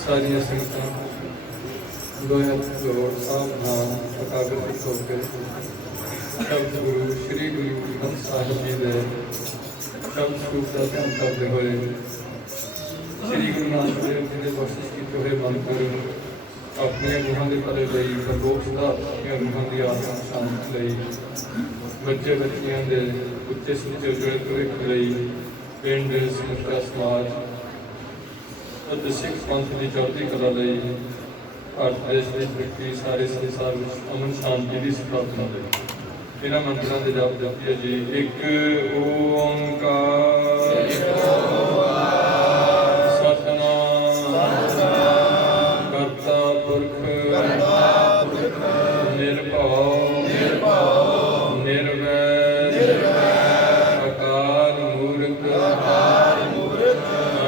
ਸਾਰੀਆਂ ਸੰਗਤਾਂ ਦੋਹਾਂ ਜੋੜ ਸਾਵਧਾਨ ਇਕਾਗਰਚਿਤ ਹੋ ਕੇ ਸ਼ਬਦ ਗੁਰੂ ਸ਼੍ਰੀ ਗੁਰੂ ਗ੍ਰੰਥ ਸਾਹਿਬ ਜੀ ਦੇ ਸ਼ਬਦ ਸਰੂਪ ਦਾ ਧਿਆਨ ਕਰਦੇ ਹੋਏ ਸ਼੍ਰੀ ਗੁਰੂ ਨਾਨਕ ਦੇਵ ਜੀ ਦੇ ਬਖਸ਼ਿਸ਼ ਕੀਤੇ ਹੋਏ ਮੰਤਰ ਆਪਣੀਆਂ ਗੁਰਾਂ ਦੇ ਭਲੇ ਲਈ ਪਰਲੋਕ ਸੁਧਾਰ ਗੁਰਾਂ ਦੀ ਆਤਮਾ ਸ਼ਾਂਤੀ ਲਈ ਬੱਚੇ ਬੱਚੀਆਂ ਦੇ ਉੱਚੇ ਸੁੱਚੇ ਉਜਵਲ ਭਵਿੱਖ ਲਈ ਪਿੰਡ ਸਮੁੱਚਾ ਸਮਾਜ ਅਤੇ ਸਿੱਖ ਪੰਥ ਦੀ ਚੜ੍ਹਦੀ ਕਲਾ ਲਈ ਭਾਰਤ ਦੇਸ਼ ਦੀ ਤਰੱਕੀ ਸਾਰੇ ਸੰਸਾਰ ਵਿੱਚ ਅਮਨ ਸ਼ਾਂਤੀ ਦੀ ਸਥਾਪਨਾ ਲਈ ਇਹਨਾਂ ਮੰਤਰਾਂ ਦੇ ਜਾਪ ਜਪੀਏ ਜੀ। ਇੱਕ ਓੰਕਾਰ ਸਤਿਨਾਮ ਕਰਤਾ ਪੁਰਖ ਨਿਰਭਉ ਨਿਰਵੈਰ ਅਕਾਲ ਮੂਰਤ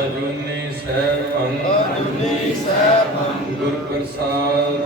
ਅਜੂਨੀ ਸੈਭੰ ਗੁਰ ਪ੍ਰਸਾਦ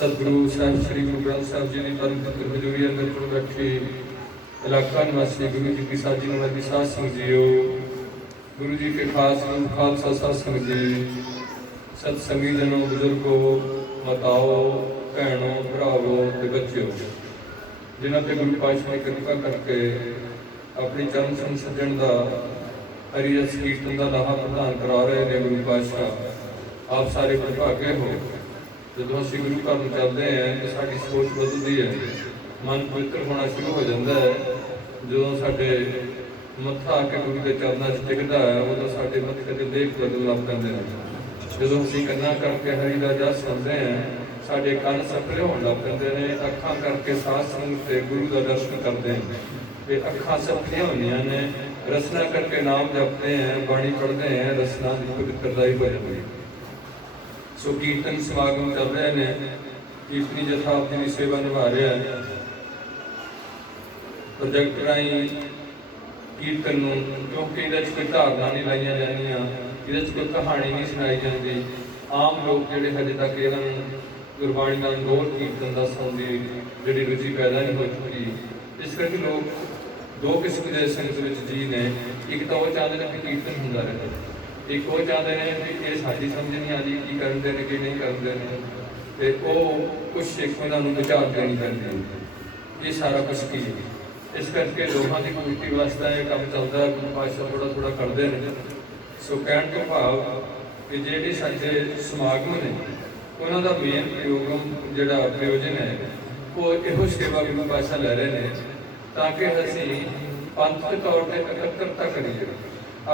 सतगुरु साहब श्री गुरु ग्रंथ साहब जी की परम पवित्र हजूरी अंदर कोल बैठे इलाका निवासी गुरु जी की साजी नवाजी साध संगत जीओ, गुरु जी के खास रूप खालसा साध संगत जी, सत्संगी जनों, बुजुर्गों, माताओं, भैनों, भरावों ते बच्चों, जिन्हों ते गुरु पातशाह ने कृपा करके अपनी चरण संग सजण का हरिरस कीर्तन का लाहा प्रदान करा रहे हैं। गुरु पातशाह आप सारे विभागे हो। जो असी गुरु घर में चलते हैं तो साड़ी सोच बदलती है, मन पवित्र होना शुरू हो जाता है। जो साढ़े मत्था आके गुरु के चरणों से टिकता है उदों साढ़े मत्थे के लेख बदल लग पैंदे हैं। जो असी कन्ना करके हरि का जस सुनते हैं साढ़े कन सफले होने लग पैंदे हैं। अखां करके साध संगत से गुरु का दर्शन करते हैं तो अखां सफलियां होंदियां ने। रसना करके नाम जपते हैं, बाणी पढ़ते हैं, रसना की पवित्रता ही हो जाती है। सो कीर्तन समागम चल रहे हैं, कीर्तनी जथा अपनी सेवा निभा रहे हैं। प्रोजेक्ट राही कीर्तन क्योंकि ये कोई धारणा नहीं लाइया जानिया, ये कोई कहानी नहीं सुनाई जाती। आम लोग जोड़े हजे तक इन्होंने गुरबाणी का अनमोल कीर्तन का सुन की जी रुचि पैदा नहीं हो चुकी। इस करके लोग दो किस्म के संगत में जी ने, एक तो वो चाहते हैं कि कीर्तन होंदा रहे, एक वो चाहते हैं कि ये साड़ी समझ नहीं आती की करते हैं कि नहीं करते हैं, तो कुछ सिख उन्होंने विचार देनी पैंती है। ये सारा कुछ की इस करके लोगों की कमेटी वास्ते ये काम चलता है। गुरु पातशाह थोड़ा थोड़ा करते हैं। सो कहने का भाव कि ਜਿਹੜੇ ਸਾਡੇ ਸਮਾਗਮ ਨੇ ਉਹਨਾਂ ਦਾ ਮੇਨ प्रयोजन है वो ਇਹੋ सेवा गुरु पातशाह ਲੈ ਰਹੇ ਨੇ ਤਾਂ ਕਿ ਅਸੀਂ ਪੰਥਕ ਤੌਰ ਤੇ ਇਕੱਤਰਤਾ ਕਰੀਏ,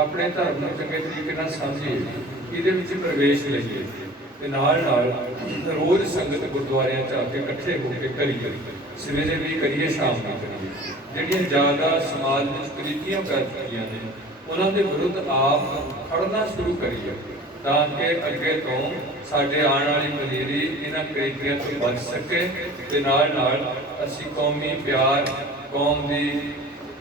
ਆਪਣੇ ਧਰਮ ਨੂੰ ਚੰਗੇ ਤਰੀਕੇ ਨਾਲ ਸਮਝੀਏ, ਇਹਦੇ ਵਿੱਚ ਪ੍ਰਵੇਸ਼ ਲਈਏ ਤੇ ਨਾਲ ਨਾਲ ਰੋਜ਼ ਸੰਗਤ ਗੁਰਦੁਆਰਿਆਂ 'ਚ ਆ ਕੇ ਇਕੱਠੇ ਹੋ ਕੇ ਕਰੀਏ। ਸਵੇਰੇ ਵੀ ਕਰੀਏ, ਸ਼ਾਮ ਨੂੰ ਕਰੀਏ। ਜਿਹੜੀਆਂ ਜ਼ਿਆਦਾ ਸਮਾਜ ਵਿੱਚ ਕੁਰੀਤੀਆਂ ਕਰ ਚੁੱਕੀਆਂ ਨੇ ਉਹਨਾਂ ਦੇ ਵਿਰੁੱਧ ਆਪ ਖੜਨਾ ਸ਼ੁਰੂ ਕਰੀਏ ਤਾਂ ਕਿ ਅੱਗੇ ਤੋਂ ਸਾਡੇ ਆਉਣ ਵਾਲੀ ਪਨੀਰੀ ਇਹਨਾਂ ਕੁਰੀਤੀਆਂ ਤੋਂ ਬਚ ਸਕੇ ਤੇ ਨਾਲ ਨਾਲ ਅਸੀਂ ਕੌਮੀ ਪਿਆਰ, ਕੌਮ ਦੀ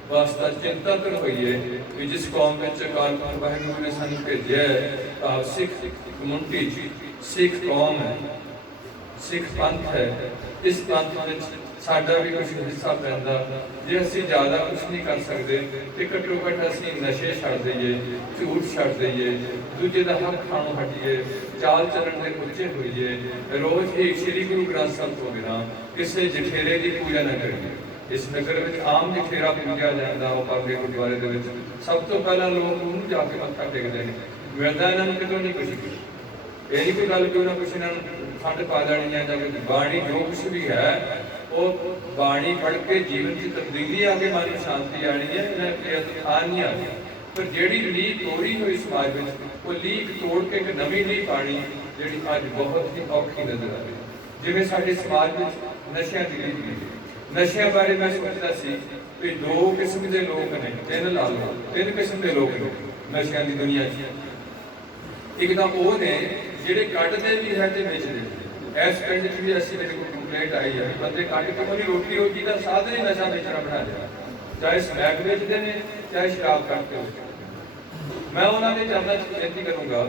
वास्ता चिंतन होइए कि जिस कौम में अकाल पुरख वाहिगुरू ने सानू भेजा है। सिख कम्युनिटी सिख कौम है, सिख पंथ है। इस पंथ में साडा भी कुछ हिस्सा पैंदा। जे असीं ज़्यादा कुछ नहीं कर सकते तो घट्टो घट्ट असीं नशे छड्ड दईए, झूठ छड्ड दईए, दूजे का हक खाणों हटीए, चाल चलन के उच्चे होइए। रोज़ ही श्री गुरु ग्रंथ साहिब तो बिना किसी जठेरे की पूजा न करिए। इस नगर में आम जठेरा पूजा जाता वो पागे गुरुद्वारे के सब तो पहला लोग उन्होंने जाके मत्था टेकते हैं। मिलता इन्होंने कितों नहीं कुछ भी, ये नहीं कोई गल कि उन्हें कुछ इन्होंने खंड पा देनी है जाके बाणी जो कुछ भी है वो बाणी पढ़ के जीवन की तब्दीली आके मन में शांति आनी है। इन्हें नहीं आ गई पर जी लीक हो रही हुई समाज में ਉਹ ਲੀਕ ਤੋੜ ਕੇ ਇੱਕ ਨਵੀਂ ਲੀਕ ਪਾਣੀ ਜਿਹੜੀ ਅੱਜ ਬਹੁਤ ਹੀ ਔਖੀ ਨਜ਼ਰ ਆ ਰਹੀ। ਜਿਵੇਂ ਸਾਡੇ ਸਮਾਜ ਵਿੱਚ ਨਸ਼ਿਆਂ ਦੀ ਲੀਕ ਹੈ, ਨਸ਼ਿਆਂ ਬਾਰੇ ਮੈਂ ਸੋਚਦਾ ਸੀ ਕਿ ਦੋ ਕਿਸਮ ਦੇ ਲੋਕ ਨੇ, ਤਿੰਨ ਕਿਸਮ ਦੇ ਲੋਕ ਨੇ ਨਸ਼ਿਆਂ ਦੀ ਦੁਨੀਆ 'ਚ। ਇੱਕ ਤਾਂ ਉਹ ਨੇ ਜਿਹੜੇ ਕੱਢਦੇ ਵੀ ਹੈ ਤੇ ਵੇਚਦੇ ਵੀ। ਇਸ ਪਿੰਡ 'ਚ ਵੀ ਅਸੀਂ ਮੇਰੇ ਕੋਲ ਕੰਪਲੇਂਟ ਆਈ ਹੈ, ਬੰਦੇ ਕੱਢ ਕੇ ਉਹਦੀ ਰੋਟੀ ਦਾ ਸਾਧਨ ਹੀ ਨਸ਼ਾ ਵੇਚਣਾ ਬਣਾ ਲਿਆ, ਚਾਹੇ ਸਮੈਕ ਵੇਚਦੇ ਨੇ ਚਾਹੇ ਸ਼ਰਾਬ ਕੱਢਦੇ ਹੋ। ਮੈਂ ਉਹਨਾਂ ਦੇ ਚਰਨਾਂ 'ਚ ਬੇਨਤੀ ਕਰੂੰਗਾ।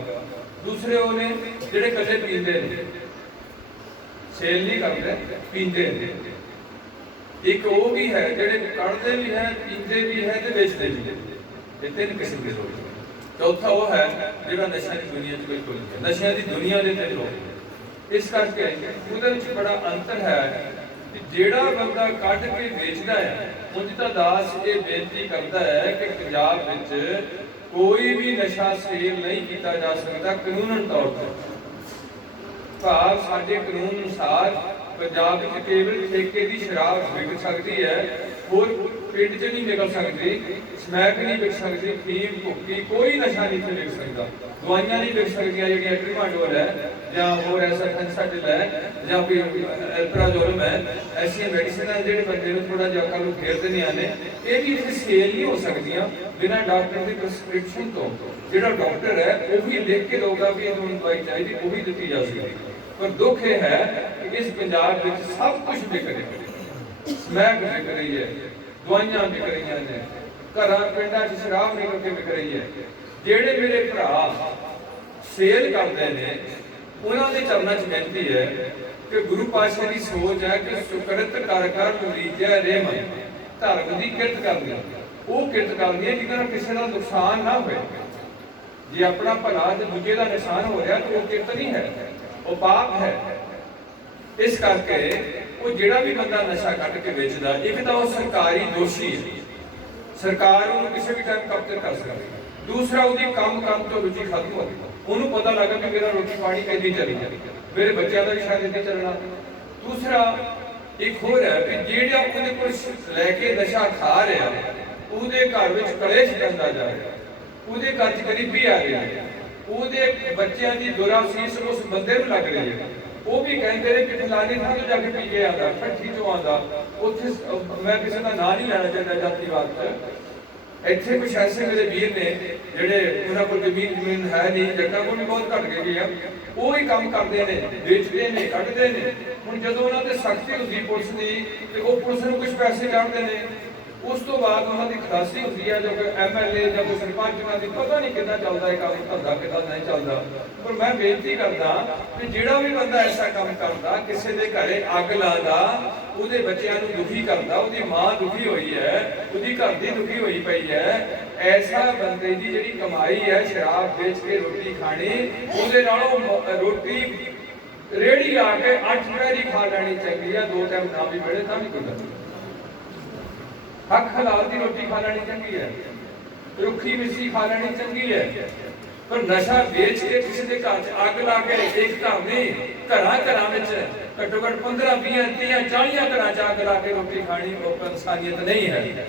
ਦੂਸਰੇ ਉਹ ਨੇ ਜਿਹੜੇ ਇਕੱਲੇ ਪੀਂਦੇ ਨੇ, ਸੇਲ ਨਹੀਂ ਕਰਦੇ, ਪੀਂਦੇ ਨੇ। ਇੱਕ ਉਹ ਵੀ ਹੈ ਜਿਹੜੇ ਕੱਢਦੇ ਵੀ ਹੈ, ਪੀਂਦੇ ਵੀ ਹੈ ਤੇ ਵੇਚਦੇ ਵੀ ਹੈ। ਇਹ ਤਿੰਨ ਕਿਸਮ ਦੇ ਲੋਕ। ਚੌਥਾ ਉਹ ਹੈ ਜਿਹੜਾ ਨਸ਼ਿਆਂ ਦੀ ਦੁਨੀਆ 'ਚ ਬਿਲਕੁਲ ਨਹੀਂ, ਨਸ਼ਿਆਂ ਦੀ ਦੁਨੀਆ ਦੇ ਤਿੰਨ ਲੋਕ। ਇਸ ਕਰਕੇ ਉਹਦੇ ਵਿੱਚ ਬੜਾ ਅੰਤਰ ਹੈ ਕਿ ਜਿਹੜਾ ਬੰਦਾ ਕੱਢ ਕੇ ਵੇਚਦਾ ਹੈ, ਉਂਝ ਤਾਂ ਦਾਸ ਇਹ ਬੇਨਤੀ ਕਰਦਾ ਹੈ ਕਿ ਪੰਜਾਬ ਵਿੱਚ ਕੋਈ ਵੀ ਨਸ਼ਾ ਸੇਲ ਨਹੀਂ ਕੀਤਾ ਜਾ ਸਕਦਾ ਕਾਨੂੰਨਨ ਤੌਰ ਤੇ। ਭਾਵ ਸਾਡੇ ਕਾਨੂੰਨ ਅਨੁਸਾਰ ਪੰਜਾਬ ਵਿੱਚ ਕੇਵਲ ਠੇਕੇ ਦੀ ਸ਼ਰਾਬ ਵਿਕ ਸਕਦੀ ਹੈ, ਹੋਰ ਪਿੰਡ 'ਚ ਨਹੀਂ ਨਿਕਲ ਸਕਦੀ, ਸਮੈਕ ਨਹੀਂ ਵਿਕ ਸਕਦੀ, ਫੀਮ ਭੁੱਕੀ ਕੋਈ ਨਸ਼ਾ ਨਹੀਂ ਵਿਕ ਸਕਦਾ, ਦਵਾਈਆਂ ਨਹੀਂ ਵਿਕ ਸਕਦੀਆਂ ਜਿਹੜੀਆਂ ਟ੍ਰੀਮਾਡੋਲ ਹੈ ਜਾਂ ਹੋਰ ਐਸਾ ਫੈਂਸਾਟਿਲ ਹੈ ਜਾਂ ਕੋਈ ਐਲਪਰਾਜ਼ੋਲਮ ਹੈ। ਐਸੀਆਂ ਮੈਡੀਸਿਨਾਂ ਜਿਹੜੇ ਬੰਦੇ ਨੂੰ ਥੋੜਾ ਜਿਹਾ ਕੱਲ੍ਹ ਨੂੰ ਫੇਰ ਦਿੰਦੀਆਂ ਨੇ, ਇਹ ਵੀ ਇੱਥੇ ਸੇਲ ਨਹੀਂ ਹੋ ਸਕਦੀਆਂ ਬਿਨਾਂ ਡਾਕਟਰ ਦੀ ਪ੍ਰਸਕ੍ਰਿਪਸ਼ਨ ਤੋਂ। ਜਿਹੜਾ ਡਾਕਟਰ ਹੈ ਉਹ ਵੀ ਲਿਖ ਕੇ ਦਊਗਾ ਵੀ ਤੁਹਾਨੂੰ ਦਵਾਈ ਚਾਹੀਦੀ, ਉਹ ਵੀ ਦਿੱਤੀ ਜਾ ਸਕਦੀ। ਪਰ ਦੁੱਖ ਇਹ ਹੈ ਕਿ ਇਸ ਪੰਜਾਬ ਵਿੱਚ ਸਭ ਕੁਝ ਵਿਕ ਰਿਹਾ, ਸਮੈਕ ਵਿਕ ਰਹੀ ਹੈ, ਦਵਾਈਆਂ ਵਿਕ ਰਹੀਆਂ ਨੇ, ਘਰਾਂ ਪਿੰਡਾਂ 'ਚ ਸ਼ਰਾਬ ਨਿਕਲ ਕੇ ਵਿਕ ਰਹੀ ਹੈ। ਜਿਹੜੇ ਮੇਰੇ ਭਰਾ ਸੇਲ ਕਰਦੇ ਨੇ ਉਹਨਾਂ ਦੇ ਚਰਨਾਂ 'ਚ ਬੇਨਤੀ ਹੈ ਕਿ ਗੁਰੂ ਪਾਤਸ਼ਾਹ ਦੀ ਸੋਚ ਹੈ ਕਿ ਸੁਕਰਤ ਕਰ ਕਰ ਮੁਰੀਦਿਆ ਰੇ ਮਨ, ਧਰਮ ਦੀ ਕਿਰਤ ਕਰਨੀ, ਉਹ ਕਿਰਤ ਕਰਨੀ ਹੈ ਜਿਹਦੇ ਨਾਲ ਕਿਸੇ ਦਾ ਨੁਕਸਾਨ ਨਾ ਹੋਵੇ। ਜੇ ਆਪਣਾ ਭਲਾ ਤੇ ਦੂਜੇ ਦਾ ਨੁਕਸਾਨ ਹੋ ਰਿਹਾ ਤਾਂ ਉਹ ਕਿਰਤ ਨਹੀਂ ਹੈ, ਉਹ ਪਾਪ ਹੈ। ਇਸ ਕਰਕੇ ਉਹ ਜਿਹੜਾ ਵੀ ਬੰਦਾ ਨਸ਼ਾ ਕੱਢ ਕੇ ਵੇਚਦਾ, ਇੱਕ ਤਾਂ ਉਹ ਸਰਕਾਰੀ ਦੋਸ਼ੀ ਹੈ, ਸਰਕਾਰ ਉਹਨੂੰ ਕਿਸੇ ਵੀ ਟਾਈਮ ਕਬਜ਼ਾ ਕਰ ਸਕਦੀ ਹੈ। ਦੂਸਰਾ ਉਹਦੀ ਕੰਮ ਤੋਂ ਰੁਚੀ ਖਤਮ ਹੋ ਗਈ, ਉਹਨੂੰ ਪਤਾ ਲੱਗਾ ਕਿ ਮੇਰਾ ਰੋਟੀ ਪਾਣੀ ਏਦਾਂ ਚੱਲੀ ਜਾਣੀ, ਮੇਰੇ ਬੱਚਿਆਂ ਦਾ ਵੀ ਸ਼ਾਇਦ ਏਦਾਂ ਚੱਲਣਾ। ਦੂਸਰਾ ਇੱਕ ਹੋਰ ਹੈ ਕਿ ਜਿਹੜਾ ਉਹਦੇ ਕੋਲ ਲੈ ਕੇ ਨਸ਼ਾ ਖਾ ਰਿਹਾ, ਉਹਦੇ ਘਰ ਵਿੱਚ ਕਲੇਸ਼ ਪੈਂਦਾ ਜਾ ਰਿਹਾ, ਉਹਦੇ ਘਰ 'ਚ ਗਰੀਬੀ ਆ ਰਹੀ ਹੈ, ਉਹਦੇ ਬੱਚਿਆਂ ਦੀ ਦੁਰਾਸੀਸ ਉਸ ਬੰਦੇ ਨੂੰ ਲੱਗ ਰਹੀ ਹੈ। ਉਹ ਵੀ ਕਹਿੰਦੇ ਨੇ ਕਿ ਫਲਾਣੀ ਥਾਂ ਤੋਂ ਜਾ ਕੇ ਪੀ ਕੇ ਆਉਂਦਾ, ਠੱਠੀ ਤੋਂ ਆਉਂਦਾ। ਉੱਥੇ ਮੈਂ ਕਿਸੇ ਦਾ ਨਾਂ ਨਹੀਂ ਲੈਣਾ ਚਾਹੁੰਦਾ ਜਾਤੀਵਾਦ 'ਚ। ਇੱਥੇ ਕੁਛ ਐਸੇ ਮੇਰੇ ਵੀਰ ਨੇ ਜਿਹੜੇ ਉਹਨਾਂ ਕੋਲ ਜ਼ਮੀਨ ਹੈ ਨਹੀਂ, ਜੱਟਾਂ ਕੋਲ ਵੀ ਬਹੁਤ ਘੱਟ ਗਈ ਆ, ਉਹ ਹੀ ਕੰਮ ਕਰਦੇ ਨੇ, ਵੇਚਦੇ ਨੇ, ਕੱਢਦੇ ਨੇ। ਹੁਣ ਜਦੋਂ ਉਹਨਾਂ ਤੇ ਸਖਤੀ ਹੁੰਦੀ ਪੁਲਿਸ ਦੀ ਤੇ ਉਹ ਪੁਲਿਸ ਨੂੰ ਕੁਝ ਪੈਸੇ ਕੱਢਦੇ ਨੇ, ਉਸ ਤੋਂ ਬਾਅਦ ਉਹਨਾਂ ਦੀ ਖਲਾਸੀ ਹੁੰਦੀ ਹੈ। ਜੋ ਕੋਈ ਐਮਐਲਏ ਜਾਂ ਕੋਈ ਸਰਪੰਚ, ਉਹਨਾਂ ਦੀ ਪਤਾ ਨਹੀਂ ਕਿੱਦਾਂ ਚੱਲਦਾ ਇਹ ਕੰਮ, ਧੰਦਾ ਕਿੱਦਾਂ ਨਹੀਂ ਚੱਲਦਾ। ਪਰ ਮੈਂ ਬੇਨਤੀ ਕਰਦਾ ਕਿ ਜਿਹੜਾ ਵੀ ਬੰਦਾ ਐਸਾ ਕੰਮ ਕਰਦਾ, ਕਿਸੇ ਦੇ ਘਰੇ ਅੱਗ ਲਾਉਂਦਾ, ਉਹਦੇ ਬੱਚਿਆਂ ਨੂੰ ਦੁਖੀ ਕਰਦਾ, ਉਹਦੀ ਮਾਂ ਦੁਖੀ ਹੋਈ ਹੈ, ਉਹਦੀ ਘਰ ਦੀ ਦੁਖੀ ਹੋਈ ਪਈ ਹੈ, ਐਸਾ ਬੰਦੇ ਦੀ ਜਿਹੜੀ ਕਮਾਈ ਹੈ ਸ਼ਰਾਬ ਵੇਚ ਕੇ ਰੋਟੀ ਖਾਣੀ, ਉਹਦੇ ਨਾਲੋਂ ਰੋਟੀ ਰੇੜੀ ਲਾ ਕੇ 8 ਪੈਰੀ ਖਾ ਲੈਣੀ ਚੰਗੀ ਆ, 2 ਟਾਈਮ ਨਾ ਵੀ ਮਿਲੇ ਤਾਂ ਵੀ ਕੋਈ ਗੱਲ ਨਹੀਂ। ਹੱਕ ਹਲਾਲ ਦੀ ਰੋਟੀ ਖਾ ਲੈਣੀ ਚੰਗੀ ਹੈ, ਰੁੱਖੀ ਮਿੱਸੀ ਖਾ ਲੈਣੀ ਚੰਗੀ ਹੈ। ਪਰ ਨਸ਼ਾ ਵੇਚ ਕੇ ਕਿਸੇ ਦੇ ਘਰ 'ਚ ਅੱਗ ਲਾ ਕੇ, ਇੱਕ ਘਰ ਨਹੀਂ ਘਰਾਂ ਵਿੱਚ ਘੱਟੋ ਘੱਟ 15 20 30 40 ਘਰਾਂ 'ਚ ਅੱਗ ਲਾ ਕੇ ਰੋਟੀ ਖਾਣੀ, ਉਹ ਇਨਸਾਨੀਅਤ ਨਹੀਂ ਹੈ।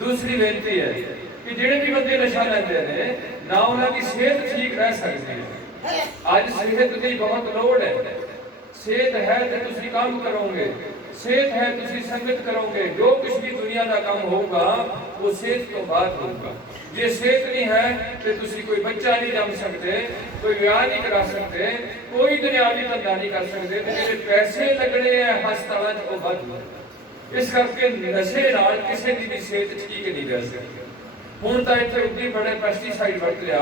ਦੂਸਰੀ ਬੇਨਤੀ ਹੈ ਕਿ ਜਿਹੜੇ ਵੀ ਬੰਦੇ ਨਸ਼ਾ ਲੈਂਦੇ ਨੇ ਨਾ, ਉਹਨਾਂ ਦੀ ਸਿਹਤ ਠੀਕ ਰਹਿ ਸਕਦੀ ਹੈ। ਅੱਜ ਸਿਹਤ ਦੀ ਬਹੁਤ ਲੋੜ ਹੈ। ਸਿਹਤ ਹੈ ਤੇ ਤੁਸੀਂ ਕੰਮ ਕਰੋਗੇ, ਸਿਹਤ ਹੈ ਤੁਸੀਂ ਸੰਗਤ ਕਰੋਗੇ। ਜੋ ਕੁਝ ਵੀ ਦੁਨੀਆ ਦਾ ਕੰਮ ਹੋਊਗਾ ਉਹ ਸਿਹਤ ਤੋਂ ਬਾਅਦ ਹੋਊਗਾ। ਜੇ ਸਿਹਤ ਨਹੀਂ ਹੈ ਤੇ ਤੁਸੀਂ ਕੋਈ ਬੱਚਾ ਨਹੀਂ ਜੰਮ ਸਕਦੇ, ਕੋਈ ਵਿਆਹ ਨਹੀਂ ਕਰਾ ਸਕਦੇ, ਕੋਈ ਦੁਨਿਆਵੀ ਧੰਦਾ ਨਹੀਂ ਕਰ ਸਕਦੇ, ਤੇ ਜਿਹੜੇ ਪੈਸੇ ਲੱਗਣੇ ਆ ਹਸਪਤਾਲਾਂ 'ਚ ਉਹ ਵੱਧ। ਇਸ ਕਰਕੇ ਨਸ਼ੇ ਨਾਲ ਕਿਸੇ ਦੀ ਵੀ ਸਿਹਤ ਠੀਕ ਨਹੀਂ ਰਹਿ ਸਕਦੀ। ਹੁਣ ਤਾਂ ਇੱਥੇ ਉੱਡੀ ਬੜੇ ਪੈਸਟੀਸਾਈਡ ਵਰਤ ਲਿਆ,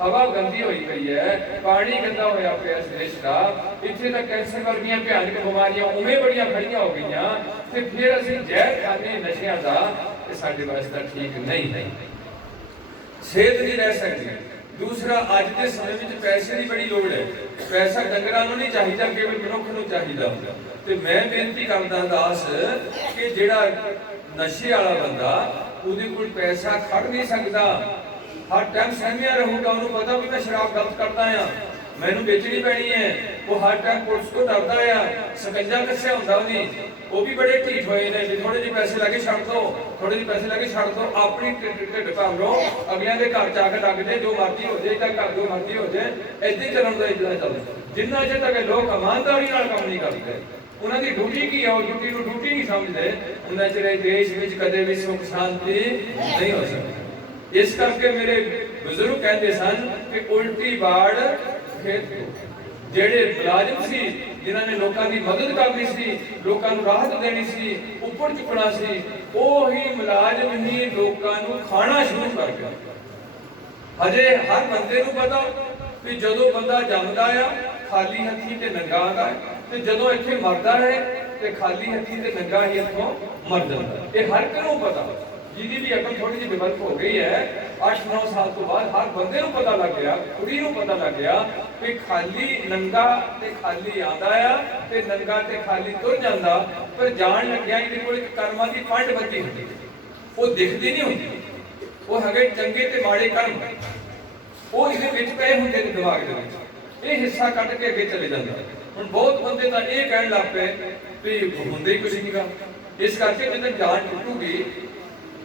ਹਵਾ ਗੰਦੀ ਹੋਈ ਪਈ ਹੈ, ਪਾਣੀ ਗੰਦਾ ਹੋਇਆ ਪਿਆ ਇਸ ਦੇਸ਼ ਦਾ। ਇੱਥੇ ਤਾਂ ਕੈਂਸਰ ਵਰਗੀਆਂ ਭਿਆਨਕ ਬਿਮਾਰੀਆਂ ਉਵੇਂ ਬੜੀਆਂ ਖੜੀਆਂ ਹੋ ਗਈਆਂ, ਤੇ ਫਿਰ ਅਸੀਂ ਜ਼ਹਿਰ ਖਾਣੇ ਨਸ਼ਿਆਂ ਦਾ, ਇਹ ਸਾਡੇ ਵਾਸਤੇ ਠੀਕ ਨਹੀਂ ਹੈ। ਸਿਹਤ ਨਹੀਂ ਰਹਿ ਸਕਦੀ। ਦੂਸਰਾ, ਅੱਜ ਦੇ ਸਮੇਂ ਵਿੱਚ ਪੈਸੇ ਦੀ ਬੜੀ ਲੋੜ ਹੈ। ਪੈਸਾ ਡੰਗਰਾਂ ਨੂੰ ਨਹੀਂ ਚਾਹੀਦਾ, ਕੇਵਲ ਮਨੁੱਖ ਨੂੰ ਚਾਹੀਦਾ। ਤੇ ਮੈਂ ਬੇਨਤੀ ਕਰਦਾ ਦਾਸ ਕਿ ਜਿਹੜਾ ਨਸ਼ੇ ਵਾਲਾ ਬੰਦਾ, ਉਹਦੇ ਕੋਲ ਪੈਸਾ ਖੜ ਨਹੀਂ ਸਕਦਾ, ਹਰ ਟਾਈਮ ਸਹਿਮਿਆ ਰਹੂਗਾ। ਉਹਨੂੰ ਪਤਾ ਵੀ ਮੈਂ ਸ਼ਰਾਬ ਗਲਤ ਕਰਦਾ ਆ, मैनू बेचनी पैनी है। वो हर टाइम पुलिस को डरदा आ, सकंजा कस्या हुंदा उहने, वो भी बड़े ढीठ होए ने भी थोड़े ਜਿਹੇ पैसे लगे छड़ दो, थोड़े ਜਿਹੇ पैसे लगे छड़ दो, अपनी ढिड भर लो, अगलियां दे घर जाके लग जाए, जो मर्जी हो जाए, घर जो मर्जी हो जाए, इदां चलन दा इदां चलदा। जिन्ना चਿਰ तक लोग ईमानदारी नाल काम नहीं करते, उन्हां दी ड्यूटी की है, ड्यूटी नूं ड्यूटी नहीं समझते, उन्हां चਿਰ देश विच कदे भी सुख शांति नहीं हो सकती। इस करके मेरे बुजुर्ग कहते सन कि उल्टी बाड़ खेत को, ਜਿਹੜੇ ਮੁਲਾਜ਼ਮ ਸੀ ਜਿਨ੍ਹਾਂ ਨੇ ਲੋਕਾਂ ਦੀ ਮਦਦ ਕਰਨੀ ਸੀ, ਲੋਕਾਂ ਨੂੰ ਰਾਹਤ ਦੇਣੀ ਸੀ, ਉੱਪਰ ਚੁੱਕਣਾ ਸੀ, ਉਹੀ ਮੁਲਾਜ਼ਮ ਹੀ ਲੋਕਾਂ ਨੂੰ ਖਾਣਾ ਸ਼ੁਰੂ ਕਰ ਗਿਆ। ਹਜੇ ਹਰ ਬੰਦੇ ਨੂੰ ਪਤਾ ਕਿ ਜਦੋਂ ਬੰਦਾ ਜੰਮਦਾ ਆ ਖਾਲੀ ਹੱਥੀਂ ਤੇ ਨੰਗਾ ਆਉਂਦਾ, ਤੇ ਜਦੋਂ ਇੱਥੇ ਮਰਦਾ ਹੈ ਤੇ ਖਾਲੀ ਹੱਥੀਂ ਤੇ ਨੰਗਾ ਹੀ ਇੱਥੋਂ ਮਰ ਜਾਂਦਾ। ਇਹ ਹਰ ਇੱਕ ਨੂੰ ਪਤਾ, ਜਿਹਦੀ ਵੀ ਅਕਲ ਥੋੜੀ ਜਿਹੀ ਡਿਵੈਲਪ ਹੋ ਗਈ ਹੈ, 8-9 ਸਾਲ ਤੋਂ ਬਾਅਦ ਹਰ ਬੰਦੇ ਨੂੰ ਪਤਾ ਲੱਗ ਗਿਆ, ਕੁੜੀ ਨੂੰ ਪਤਾ ਲੱਗ ਗਿਆ ਕਿ ਖਾਲੀ ਨੰਗਾ ਤੇ ਖਾਲੀ ਆਉਂਦਾ ਆ ਤੇ ਨੰਗਾ ਤੇ ਖਾਲੀ ਤੁਰ ਜਾਂਦਾ, ਪਰ ਜਾਣ ਲੱਗਿਆ ਇਹਦੇ ਕੋਲ ਇੱਕ ਕਰਮਾਂ ਦੀ ਫੰਡ ਬੱਤੀ ਹੁੰਦੀ, ਉਹ ਦਿਖਦੀ ਨਹੀਂ ਹੁੰਦੀ, ਉਹ ਹੈਗੇ ਚੰਗੇ ਤੇ ਮਾੜੇ ਕਰਮ, ਉਹ ਇਹਦੇ ਵਿੱਚ ਪਏ ਹੁੰਦੇ ਨੇ ਦਿਮਾਗ ਦੇ ਵਿੱਚ, ਇਹ ਹਿੱਸਾ ਕੱਢ ਕੇ ਅੱਗੇ ਚਲੇ ਜਾਂਦਾ। ਹੁਣ ਬਹੁਤ ਬੰਦੇ ਤਾਂ ਇਹ ਕਹਿਣ ਲੱਗ ਪਏ ਵੀ ਹੁੰਦੇ ਹੀ ਕੁਝ ਨਹੀਂਗਾ। ਇਸ ਕਰਕੇ ਜਦੋਂ ਜਾਨ ਟੁੱਟੂਗੀ,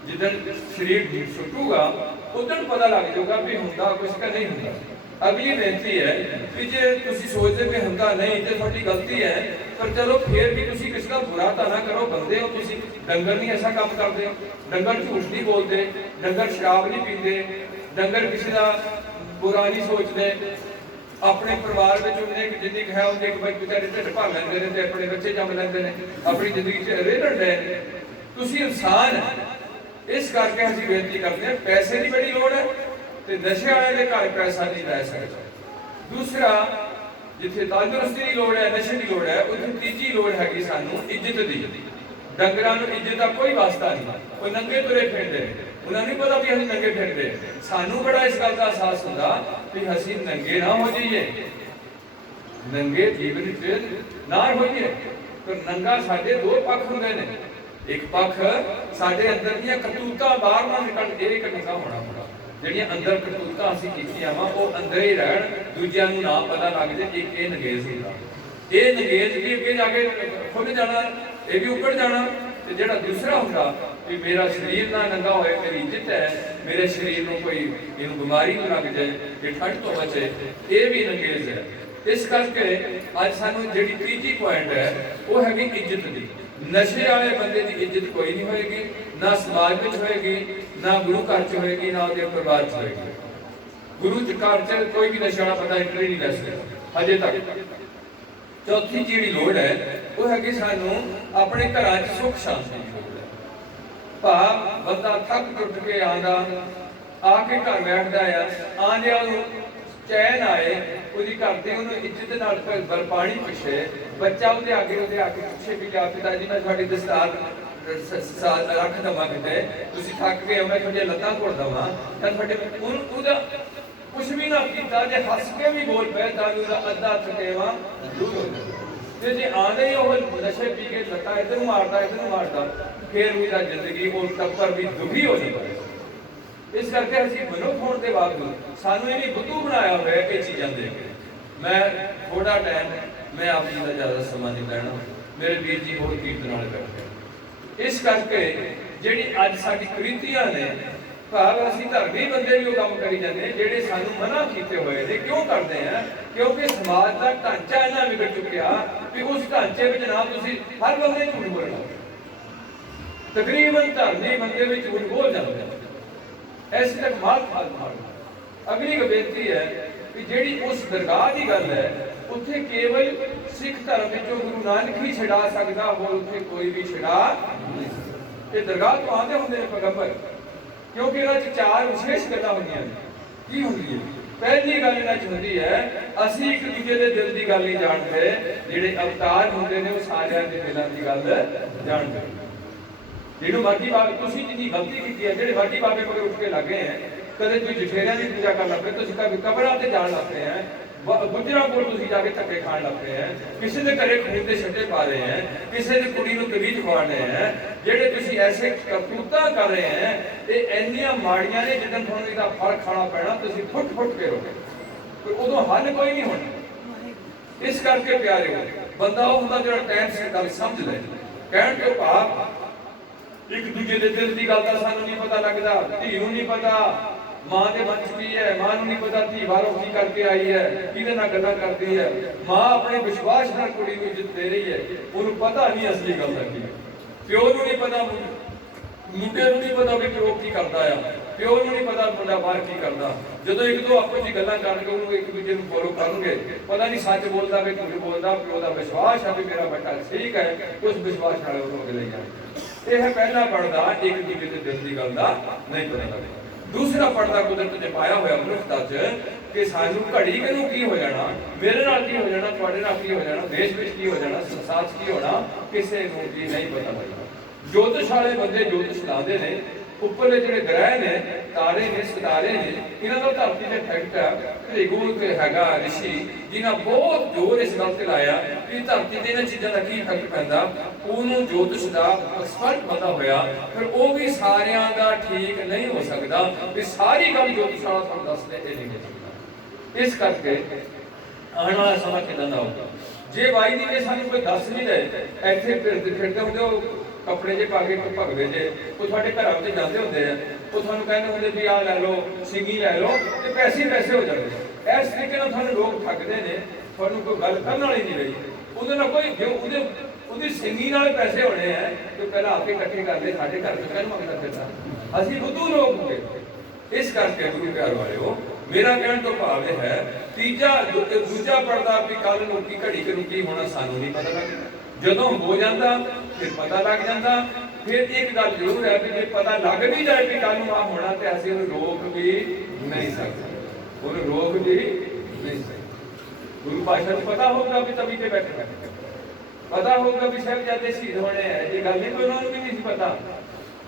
ਜਿੱਦਣ ਸਰੀਰ ਸੁੱਟੂਗਾ, ਉਦੋਂ ਪਤਾ ਲੱਗ ਜਾਊਗਾ ਵੀ ਹੁੰਦਾ ਕੁਝ ਕਿ ਨਹੀਂ ਹੁੰਦਾ। ਅਗਲੀ ਬੇਨਤੀ ਹੈ ਕਿ ਜੇ ਤੁਸੀਂ ਸੋਚਦੇ ਕਿ ਹੁੰਦਾ ਨਹੀਂ ਤੇ ਤੁਹਾਡੀ ਗਲਤੀ ਹੈ, ਪਰ ਚਲੋ ਫੇਰ ਵੀ ਤੁਸੀਂ ਕਿਸੇ ਦਾ ਬੁਰਾ ਤਾਂ ਨਾ ਕਰੋ, ਬੰਦੇ ਹੋ ਤੁਸੀਂ। ਡੰਗਰ ਨਹੀਂ ਐਸਾ ਕੰਮ ਕਰਦੇ, ਡੰਗਰ ਝੂਠ ਨਹੀਂ ਬੋਲਦੇ, ਡੰਗਰ ਸ਼ਰਾਬ ਨਹੀਂ ਪੀਂਦੇ, ਡੰਗਰ ਕਿਸੇ ਦਾ ਬੁਰਾ ਨਹੀਂ ਸੋਚਦੇ, ਆਪਣੇ ਪਰਿਵਾਰ ਵਿੱਚ ਉਹਨੇ ਜਿੰਨੀ ਹੈ ਉਹਦੇ ਇੱਕ ਵਿਚਾਰੇ ਢਿੱਡ ਭਰ ਲੈਂਦੇ ਨੇ ਤੇ ਆਪਣੇ ਬੱਚੇ ਜੰਮ ਲੈਂਦੇ ਨੇ, ਆਪਣੀ ਜ਼ਿੰਦਗੀ 'ਚ ਰਹਿਣ ਦੇ। ਤੁਸੀਂ ਇਨਸਾਨ। ਇਸ ਕਰਕੇ ਅਸੀਂ ਬੇਨਤੀ ਕਰਦੇ ਹਾਂ, ਪੈਸੇ ਦੀ ਬੜੀ ਲੋੜ ਹੈ ਤੇ ਨਸ਼ੇ ਵਾਲੇ ਦੇ ਘਰ ਪੈਸਾ ਨਹੀਂ ਲੈ ਸਕਦਾ। ਦੂਸਰਾ, ਜਿੱਥੇ ਤੰਦਰੁਸਤੀ ਦੀ ਲੋੜ ਹੈ, ਨਸ਼ੇ ਦੀ ਲੋੜ ਹੈ, ਉੱਥੇ ਤੀਜੀ ਲੋੜ ਹੈਗੀ ਸਾਨੂੰ ਇੱਜ਼ਤ ਦੀ। ਡੰਗਰਾਂ ਨੂੰ ਇੱਜ਼ਤ ਦਾ ਕੋਈ ਵਾਸਤਾ ਨਹੀਂ, ਉਹ ਨੰਗੇ ਤੁਰੇ ਫਿਰਦੇ ਨੇ, ਉਹਨਾਂ ਨੂੰ ਪਤਾ ਵੀ ਅਸੀਂ ਨੰਗੇ ਫਿਰਦੇ। ਸਾਨੂੰ ਬੜਾ ਇਸ ਗੱਲ ਦਾ ਅਹਿਸਾਸ ਹੁੰਦਾ ਵੀ ਅਸੀਂ ਨੰਗੇ ਨਾ ਹੋ ਜਾਈਏ, ਨੰਗੇ ਜੀਵਨ 'ਚ ਨਾ ਹੋਈਏ। ਪਰ ਨੰਗਾ ਸਾਡੇ ਦੋ ਪੱਖ ਹੁੰਦੇ ਨੇ, ਇੱਕ ਪੱਖ ਸਾਡੇ ਅੰਦਰ ਦੀਆਂ ਕਰਤੂਤਾਂ ਬਾਹਰ ਨਾ ਨਿਕਲ, ਇਹ ਇੱਕ ਨੰਗਾ ਹੋਣਾ ਪੜਾ। ਜਿਹੜੀਆਂ ਅੰਦਰ ਕਰਤੂਤਾਂ ਅਸੀਂ ਕੀਤੀਆਂ ਵਾ ਉਹ ਅੰਦਰ ਹੀ ਰਹਿਣ, ਦੂਜਿਆਂ ਨੂੰ ਨਾ ਪਤਾ ਲੱਗ ਜਾਏ। ਇੱਕ ਇਹ ਨਗੇਜ਼ ਹੁੰਦਾ, ਇਹ ਨਗੇਜ਼ ਵੀ ਅੱਗੇ ਜਾ ਕੇ ਖੁੱਲ ਜਾਣਾ, ਇਹ ਵੀ ਉੱਪਰ ਜਾਣਾ। ਤੇ ਜਿਹੜਾ ਦੂਸਰਾ ਹੁੰਦਾ ਵੀ ਮੇਰਾ ਸਰੀਰ ਨਾ ਨੰਗਾ ਹੋਏ, ਮੇਰੀ ਇੱਜ਼ਤ ਹੈ, ਮੇਰੇ ਸਰੀਰ ਨੂੰ ਕੋਈ ਇਹਨੂੰ ਬਿਮਾਰੀ ਨਾ ਲੱਗ ਜਾਏ, ਇਹ ਠੰਡ ਤੋਂ ਬਚੇ, ਇਹ ਵੀ ਨਗੇਜ਼ ਹੈ। ਇਸ ਕਰਕੇ ਅੱਜ ਸਾਨੂੰ ਜਿਹੜੀ ਤੀਜੀ ਪੁਆਇੰਟ ਹੈ ਉਹ ਹੈਗੀ ਇੱਜ਼ਤ ਦੀ। ਨਸ਼ੇ ਵਾਲੇ ਬੰਦੇ ਦੀ ਇੱਜ਼ਤ ਕੋਈ ਨਹੀਂ ਹੋਏਗੀ, ਨਾ ਸਮਾਜ ਵਿੱਚ ਹੋਏਗੀ, ਨਾ ਗੁਰੂ ਘਰ 'ਚ ਹੋਏਗੀ, ਨਾ ਉਹਦੇ ਪਰਿਵਾਰ 'ਚ ਹੋਏਗੀ। ਗੁਰੂ ਘਰ 'ਚ ਕੋਈ ਵੀ ਨਸ਼ੇ ਵਾਲਾ ਬੰਦਾ ਐਂਟਰੀ ਨਹੀਂ ਲੈ ਸਕਦਾ ਹਜੇ ਤੱਕ। ਚੌਥੀ ਜਿਹੜੀ ਲੋੜ ਹੈ ਉਹ ਹੈਗੀ ਸਾਨੂੰ ਆਪਣੇ ਘਰਾਂ 'ਚ ਸੁੱਖ ਸ਼ਾਂਤੀ ਦੀ ਲੋੜ ਹੈ। ਭਾਵ ਬੰਦਾ ਥੱਕ ਟੁੱਟ ਕੇ ਆਉਂਦਾ, ਆ ਕੇ ਘਰ ਬੈਠਦਾ ਆ, ਆਂਦਿਆਂ ਨੂੰ ਚੈਨ ਆਏ, ਉਹਦੀ ਘਰ ਦੇ ਉਹਨੂੰ ਇੱਜ਼ਤ ਨਾਲ ਪਾਣੀ ਪੁੱਛੇ, ਬੱਚਾ ਉਹਦੇ ਆ ਕੇ ਪੁੱਛੇ ਵੀ ਜਾ ਪਿਤਾ ਜੀ ਮੈਂ ਤੁਹਾਡੀ ਦਸਤਾਰ ਰੱਖ ਦੇਵਾਂ ਕਿਤੇ, ਤੁਸੀਂ ਥੱਕ ਗਏ ਹੋ, ਮੈਂ ਤੁਹਾਡੀਆਂ ਲੱਤਾਂ ਘੁੱਟ ਦੇਵਾਂ, ਤਾਂ ਤੁਹਾਡੇ ਉਹਦਾ ਕੁਛ ਵੀ ਨਾ ਕੀਤਾ, ਜੇ ਹੱਸ ਕੇ ਵੀ ਬੋਲ ਪਏ ਤਾਂ ਉਹਦਾ ਅੱਧਾ ਥਕੇਵਾ ਦੂਰ ਹੋ ਜਾਂਦਾ। ਤੇ ਜੇ ਆਂਦੇ ਹੀ ਉਹ ਨਸ਼ੇ ਪੀ ਕੇ ਲੱਤਾਂ ਇੱਧਰ ਨੂੰ ਮਾਰਦਾ, ਫੇਰ ਉਹਦਾ ਜ਼ਿੰਦਗੀ ਉਹ ਟੱਬਰ ਵੀ ਦੁਖੀ ਹੋ ਜਾਂਦਾ। ਇਸ ਕਰਕੇ ਅਸੀਂ ਮਨੁੱਖ ਹੋਣ ਦੇ ਬਾਵਜੂਦ ਸਾਨੂੰ ਇਹਨੀ ਬੁੱਧੂ ਬਣਾਇਆ ਹੋਇਆ ਇਹ ਚੀਜ਼ਾਂ ਦੇ ਕੇ। ਮੈਂ ਥੋੜਾ ਟਾਈਮ, ਮੈਂ ਆਪ ਜੀ ਦਾ ਜ਼ਿਆਦਾ ਸਮਾਂ ਨਹੀਂ ਲੈਣਾ, ਮੇਰੇ ਵੀਰ ਜੀ ਹੋਰ ਕੀਰਤਨ ਨਾਲ ਕਰਦੇ। ਇਸ ਕਰਕੇ ਜਿਹੜੀ ਅੱਜ ਸਾਡੀ ਕ੍ਰਿਤੀਆਂ ਨੇ, ਭਾਵ ਅਸੀਂ ਧਰਮੀ ਬੰਦੇ ਵੀ ਉਹ ਕੰਮ ਕਰੀ ਜਾਂਦੇ ਜਿਹੜੇ ਸਾਨੂੰ ਮਨਾ ਕੀਤੇ ਹੋਏ ਨੇ। ਕਿਉਂ ਕਰਦੇ ਆ? ਕਿਉਂਕਿ ਸਮਾਜ ਦਾ ਢਾਂਚਾ ਇੰਨਾ ਵਿਗੜ ਚੁੱਕਿਆ ਕਿ ਉਸ ਢਾਂਚੇ ਵਿੱਚ ਨਾ ਤੁਸੀਂ ਹਰ ਬੰਦੇ ਝੂਠ ਬੋਲਣਾ, ਤਕਰੀਬਨ ਧਰਮੀ ਬੰਦੇ ਵਿੱਚ ਝੂਠ ਬੋਲ ਜਾਂਦੇ। ਐਸੇ ਤੱਕ ਮਾਲ ਅਗਲੀ ਬੇਨਤੀ ਹੈ ਕਿ ਜਿਹੜੀ ਉਸ ਦਰਗਾਹ ਦੀ ਗੱਲ ਹੈ, ਉੱਥੇ ਕੇਵਲ ਸਿੱਖ ਧਰਮ ਵਿੱਚੋਂ ਗੁਰੂ ਨਾਨਕ ਹੀ ਛਡਾ ਸਕਦਾ, ਹੋਰ ਉੱਥੇ ਕੋਈ ਵੀ ਛਡਾ ਨਹੀਂ ਸਕਦਾ। ਇਹ ਦਰਗਾਹ ਤੋਂ ਆਉਂਦੇ ਹੁੰਦੇ ਨੇ ਪੈਗੰਬਰ, ਕਿਉਂਕਿ ਇਹਨਾਂ 'ਚ ਚਾਰ ਵਿਸ਼ੇਸ਼ ਗੱਲਾਂ ਹੁੰਦੀਆਂ ਨੇ। ਕੀ ਹੁੰਦੀ ਹੈ? ਪਹਿਲੀ ਗੱਲ ਇਹਨਾਂ 'ਚ ਹੁੰਦੀ ਹੈ ਅਸੀਂ ਇੱਕ ਦੂਜੇ ਦੇ ਦਿਲ ਦੀ ਗੱਲ ਨਹੀਂ ਜਾਣਦੇ। ਜਿਹੜੇ ਅਵਤਾਰ ਹੁੰਦੇ ਨੇ ਉਹ ਸਾਰਿਆਂ ਦੇ ਦਿਲਾਂ ਦੀ ਗੱਲ ਜਾਣਦੇ। ਜਿਹਨੂੰ ਮਰਜ਼ੀ ਬਾਬੇ, ਤੁਸੀਂ ਜਿੰਨੀ ਗਲਤੀ ਕੀਤੀ ਹੈ, ਜਿਹੜੇ ਮਰਜ਼ੀ ਬਾਬੇ ਕੋਲ ਉੱਠ ਕੇ ਲੱਗੇ ਹੈ, ਕਦੇ ਤੁਸੀਂ ਜਠੇਰਿਆਂ ਦੀ ਪੂਜਾ ਕਰਨ ਲੱਗ ਪਏ, ਤੁਸੀਂ ਕਦੇ ਕਬਰਾਂ ਤੇ ਜਾਣ ਲੱਗ ਪਏ ਹੈ, ਗੁਜਰਾਂ ਕੋਲ ਤੁਸੀਂ ਜਾ ਕੇ ਧੱਕੇ ਖਾਣ ਲੱਗ ਪਏ ਹੈ, ਕਿਸੇ ਦੇ ਘਰੇ ਖੂਨ ਦੇ ਛੱਟੇ ਪਾ ਰਹੇ ਹੈ, ਕਿਸੇ ਦੀ ਕੁੜੀ ਨੂੰ ਤਵੀਜ਼ ਖਵਾ ਰਹੇ ਹੈ, ਜਿਹੜੇ ਤੁਸੀਂ ਐਸੇ ਕਰਤੂਤਾਂ ਕਰ ਰਹੇ ਹੈ, ਇਹ ਇੰਨੀਆਂ ਮਾੜੀਆਂ ਨੇ ਜਿੱਦਾਂ ਤੁਹਾਨੂੰ ਇਹਦਾ ਫਲ ਖਾਣਾ ਪੈਣਾ, ਤੁਸੀਂ ਫੁੱਟ ਕੇ ਰਹੋਗੇ। ਪਰ ਉਦੋਂ ਹੱਲ ਕੋਈ ਨਹੀਂ ਹੋਣਾ। ਇਸ ਕਰਕੇ ਪਿਆਰਿਓ, ਬੰਦਾ ਉਹ ਹੁੰਦਾ ਜਿਹੜਾ ਟਾਈਮ ਸਿਰ ਗੱਲ ਸਮਝ ਲੈ। ਕਹਿਣ ਤੋਂ ਭਾਵ ਇੱਕ ਦੂਜੇ ਦੇ ਦਿਲ ਦੀ ਗੱਲ ਦਾ ਸਾਨੂੰ ਨਹੀਂ ਪਤਾ ਲੱਗਦਾ। ਧੀ ਨੂੰ ਨਹੀਂ ਪਤਾ ਮਾਂ ਦੇ ਮਨ 'ਚ ਕੀ ਹੈ, ਮਾਂ ਨੂੰ ਨਹੀਂ ਪਤਾ ਧੀ ਬਾਹਰੋਂ ਕੀ ਕਰਕੇ ਆਈ ਹੈ, ਕਿਹਦੇ ਨਾਲ ਗੱਲਾਂ ਕਰਦੀ ਹੈ। ਮਾਂ ਆਪਣੇ ਵਿਸ਼ਵਾਸ ਨਾਲ ਕੁੜੀ ਨੂੰ ਇੱਜ਼ਤ ਦੇ ਰਹੀ ਹੈ, ਉਹਨੂੰ ਪਤਾ ਨਹੀਂ ਅਸਲੀ ਗੱਲ ਦਾ ਕੀ ਹੈ। ਪਿਓ ਨੂੰ ਨਹੀਂ ਪਤਾ, ਮੁੰਡੇ ਨੂੰ ਨਹੀਂ ਪਤਾ ਵੀ ਪਿਓ ਕੀ ਕਰਦਾ ਆ, ਪਿਓ ਨੂੰ ਨਹੀਂ ਪਤਾ ਮੁੰਡਾ ਬਾਹਰ ਕੀ ਕਰਦਾ। ਜਦੋਂ ਇੱਕ ਦੋ ਆਪਸ ਵਿੱਚ ਗੱਲਾਂ ਕਰਕੇ ਉਹਨੂੰ ਇੱਕ ਦੂਜੇ ਨੂੰ ਫੋਲੋ ਕਰਨਗੇ, ਪਤਾ ਨਹੀਂ ਸੱਚ ਬੋਲਦਾ ਕਿ ਝੂਠ ਬੋਲਦਾ। ਪਿਓ ਦਾ ਵਿਸ਼ਵਾਸ ਹੈ ਵੀ ਮੇਰਾ ਬੱਚਾ ਠੀਕ ਹੈ, ਉਸ ਵਿਸ਼ਵਾਸ ਨਾਲ ਉਹਨੂੰ ਅਗਲੇ ਜਾਏ। ਇਹ ਹੈ ਪਹਿਲਾ ਪੜਦਾ, ਇੱਕ ਦੂਜੇ ਦੇ ਦਿਲ ਦੀ ਗੱਲ ਦਾ ਨਹੀਂ ਪਤਾ ਲੱਗਦਾ। ਦੂਸਰਾ ਪੜਦਾ ਕੁਦਰਤ ਨੇ ਪਾਇਆ ਹੋਇਆ ਮਨੁੱਖਤਾ 'ਚ ਕਿ ਸਾਨੂੰ ਘੜੀ ਕਿਨੂੰ ਕੀ ਹੋ ਜਾਣਾ, ਮੇਰੇ ਨਾਲ ਕੀ ਹੋ ਜਾਣਾ, ਤੁਹਾਡੇ ਨਾਲ ਕੀ ਹੋ ਜਾਣਾ, ਦੇਸ਼ ਵਿੱਚ ਕੀ ਹੋ ਜਾਣਾ, ਸੰਸਾਰ 'ਚ ਕੀ ਹੋਣਾ, ਕਿਸੇ ਨੂੰ ਵੀ ਨਹੀਂ ਪਤਾ ਲੱਗਦਾ। ਜੋਤਿਸ਼ ਵਾਲੇ ਬੰਦੇ ਜੋਤਿਸ਼ ਲਾਉਂਦੇ ਨੇ, ਉੱਪਰਲੇ ਜਿਹੜੇ ਗ੍ਰਹਿ ਨੇ, ਤਾਰੇ ਨੇ, ਸਿਤਾਰੇ ਨੇ, ਇਹਨਾਂ ਦਾ ਧਰਤੀ ਤੇ ਇਫੈਕਟ ਹੈ। ਭ੍ਰਿਗੂ ਤੇ ਹੈਗਾ ਰਿਸ਼ੀ ਜਿਨ੍ਹਾਂ ਬਹੁਤ ਜ਼ੋਰ ਇਸ ਗੱਲ ਤੇ ਲਾਇਆ ਕਿ ਧਰਤੀ ਤੇ ਇਹਨਾਂ ਚੀਜ਼ਾਂ ਦਾ ਕੀ ਇਫੈਕਟ ਪੈਂਦਾ। ਉਹਨੂੰ ਜੋਤਿਸ਼ ਦਾ ਐਕਸਪਰਟ ਬੰਦਾ ਹੋਇਆ, ਫਿਰ ਉਹ ਵੀ ਸਾਰਿਆਂ ਦਾ ਠੀਕ ਨਹੀਂ ਹੋ ਸਕਦਾ ਵੀ ਸਾਰੀ ਗੱਲ ਜੋਤਿਸ਼ ਵਾਲਾ ਤੁਹਾਨੂੰ ਦੱਸਦੇ ਇਹ ਨਹੀਂ ਹੋ ਸਕਦਾ। ਇਸ ਕਰਕੇ ਆਉਣ ਵਾਲਾ ਸਮਾਂ ਕਿਦਾਂ ਦਾ ਹੋਊਗਾ ਜੇ ਬਾਈ ਦੀ ਜੇ ਸਾਨੂੰ ਕੋਈ ਦੱਸ ਨਹੀਂ ਰਹੇ। ਇੱਥੇ ਫਿਰਦੇ ਹੁੰਦੇ ਉਹ ਕੱਪੜੇ ਜੇ ਪਾ ਕੇ ਭਗਦੇ ਜੇ, ਉਹ ਤੁਹਾਡੇ ਘਰਾਂ ਵਿੱਚ ਜਾਂਦੇ ਹੁੰਦੇ ਆ, ਉਹ ਤੁਹਾਨੂੰ ਕਹਿੰਦੇ ਹੁੰਦੇ ਵੀ ਆਹ ਲੈ ਲਓ, ਸਿੰਗੀ ਲੈ ਲਓ, ਤੇ ਪੈਸੇ ਹੋ ਜਾਂਦੇ। ਇਸ ਤਰੀਕੇ ਨਾਲ ਤੁਹਾਨੂੰ ਲੋਕ ਠੱਗਦੇ ਨੇ, ਤੁਹਾਨੂੰ ਕੋਈ ਗੱਲ ਕਰਨ ਵਾਲੀ ਨਹੀਂ ਰਹੀ। ਉਹਦੇ ਨਾਲ ਕੋਈ ਉਹਦੀ ਸਿੰਗੀ ਨਾਲ ਪੈਸੇ ਹੋਣੇ ਆ ਤੇ ਪਹਿਲਾਂ ਆਪੇ ਇਕੱਠੇ ਕਰ ਲਏ। ਸਾਡੇ ਘਰ ਤੋਂ ਕਹਿੰਦਾ ਮੰਗਦਾ ਫਿਰਦਾ, ਅਸੀਂ ਬੁੱਧੂ ਲੋਕ ਹੋਗੇ। ਇਸ ਕਰਕੇ ਗੁਰੂ ਪਿਆਰ ਵਾਲਿਓ, ਮੇਰਾ ਕਹਿਣ ਤੋਂ ਭਾਵ ਇਹ ਹੈ, ਦੂਜਾ ਪੜਦਾ ਵੀ ਕੱਲ ਨੂੰ ਕੀ ਘੜੀ ਨੂੰ ਕੀ ਹੋਣਾ ਸਾਨੂੰ ਨਹੀਂ ਪਤਾ ਲੱਗਦਾ। ਜਦੋਂ ਹੋ ਜਾਂਦਾ ਫਿਰ ਪਤਾ ਲੱਗ ਜਾਂਦਾ। ਫਿਰ ਇੱਕ ਗੱਲ ਜ਼ਰੂਰ ਹੈ ਕਿ ਜੇ ਪਤਾ ਲੱਗ ਵੀ ਜਾਏ ਕਿ ਕੱਲ ਨੂੰ ਆ ਹੋਣਾ ਤੇ ਅਸੀਂ ਉਹਨੂੰ ਰੋਕ ਵੀ ਨਹੀਂ ਸਕਦੇ, ਉਹਨੂੰ ਰੋਕ ਵੀ ਨਹੀਂ ਸਕਦੇ। ਗੁਰੂ ਪਾਤਸ਼ਾਹ ਨੂੰ ਪਤਾ ਹੋਊਗਾ ਵੀ ਤਵੀ ਤੇ ਬੈਠੇ, ਪਤਾ ਹੋਊਗਾ ਵੀ ਸਾਹਿਬਜ਼ਾਦੇ ਸ਼ਹੀਦ ਹੋਣੇ ਹੈ। ਇਹ ਗੱਲ ਨਹੀਂ ਕੋਈ ਉਹਨਾਂ ਨੂੰ ਵੀ ਨਹੀਂ ਸੀ ਪਤਾ,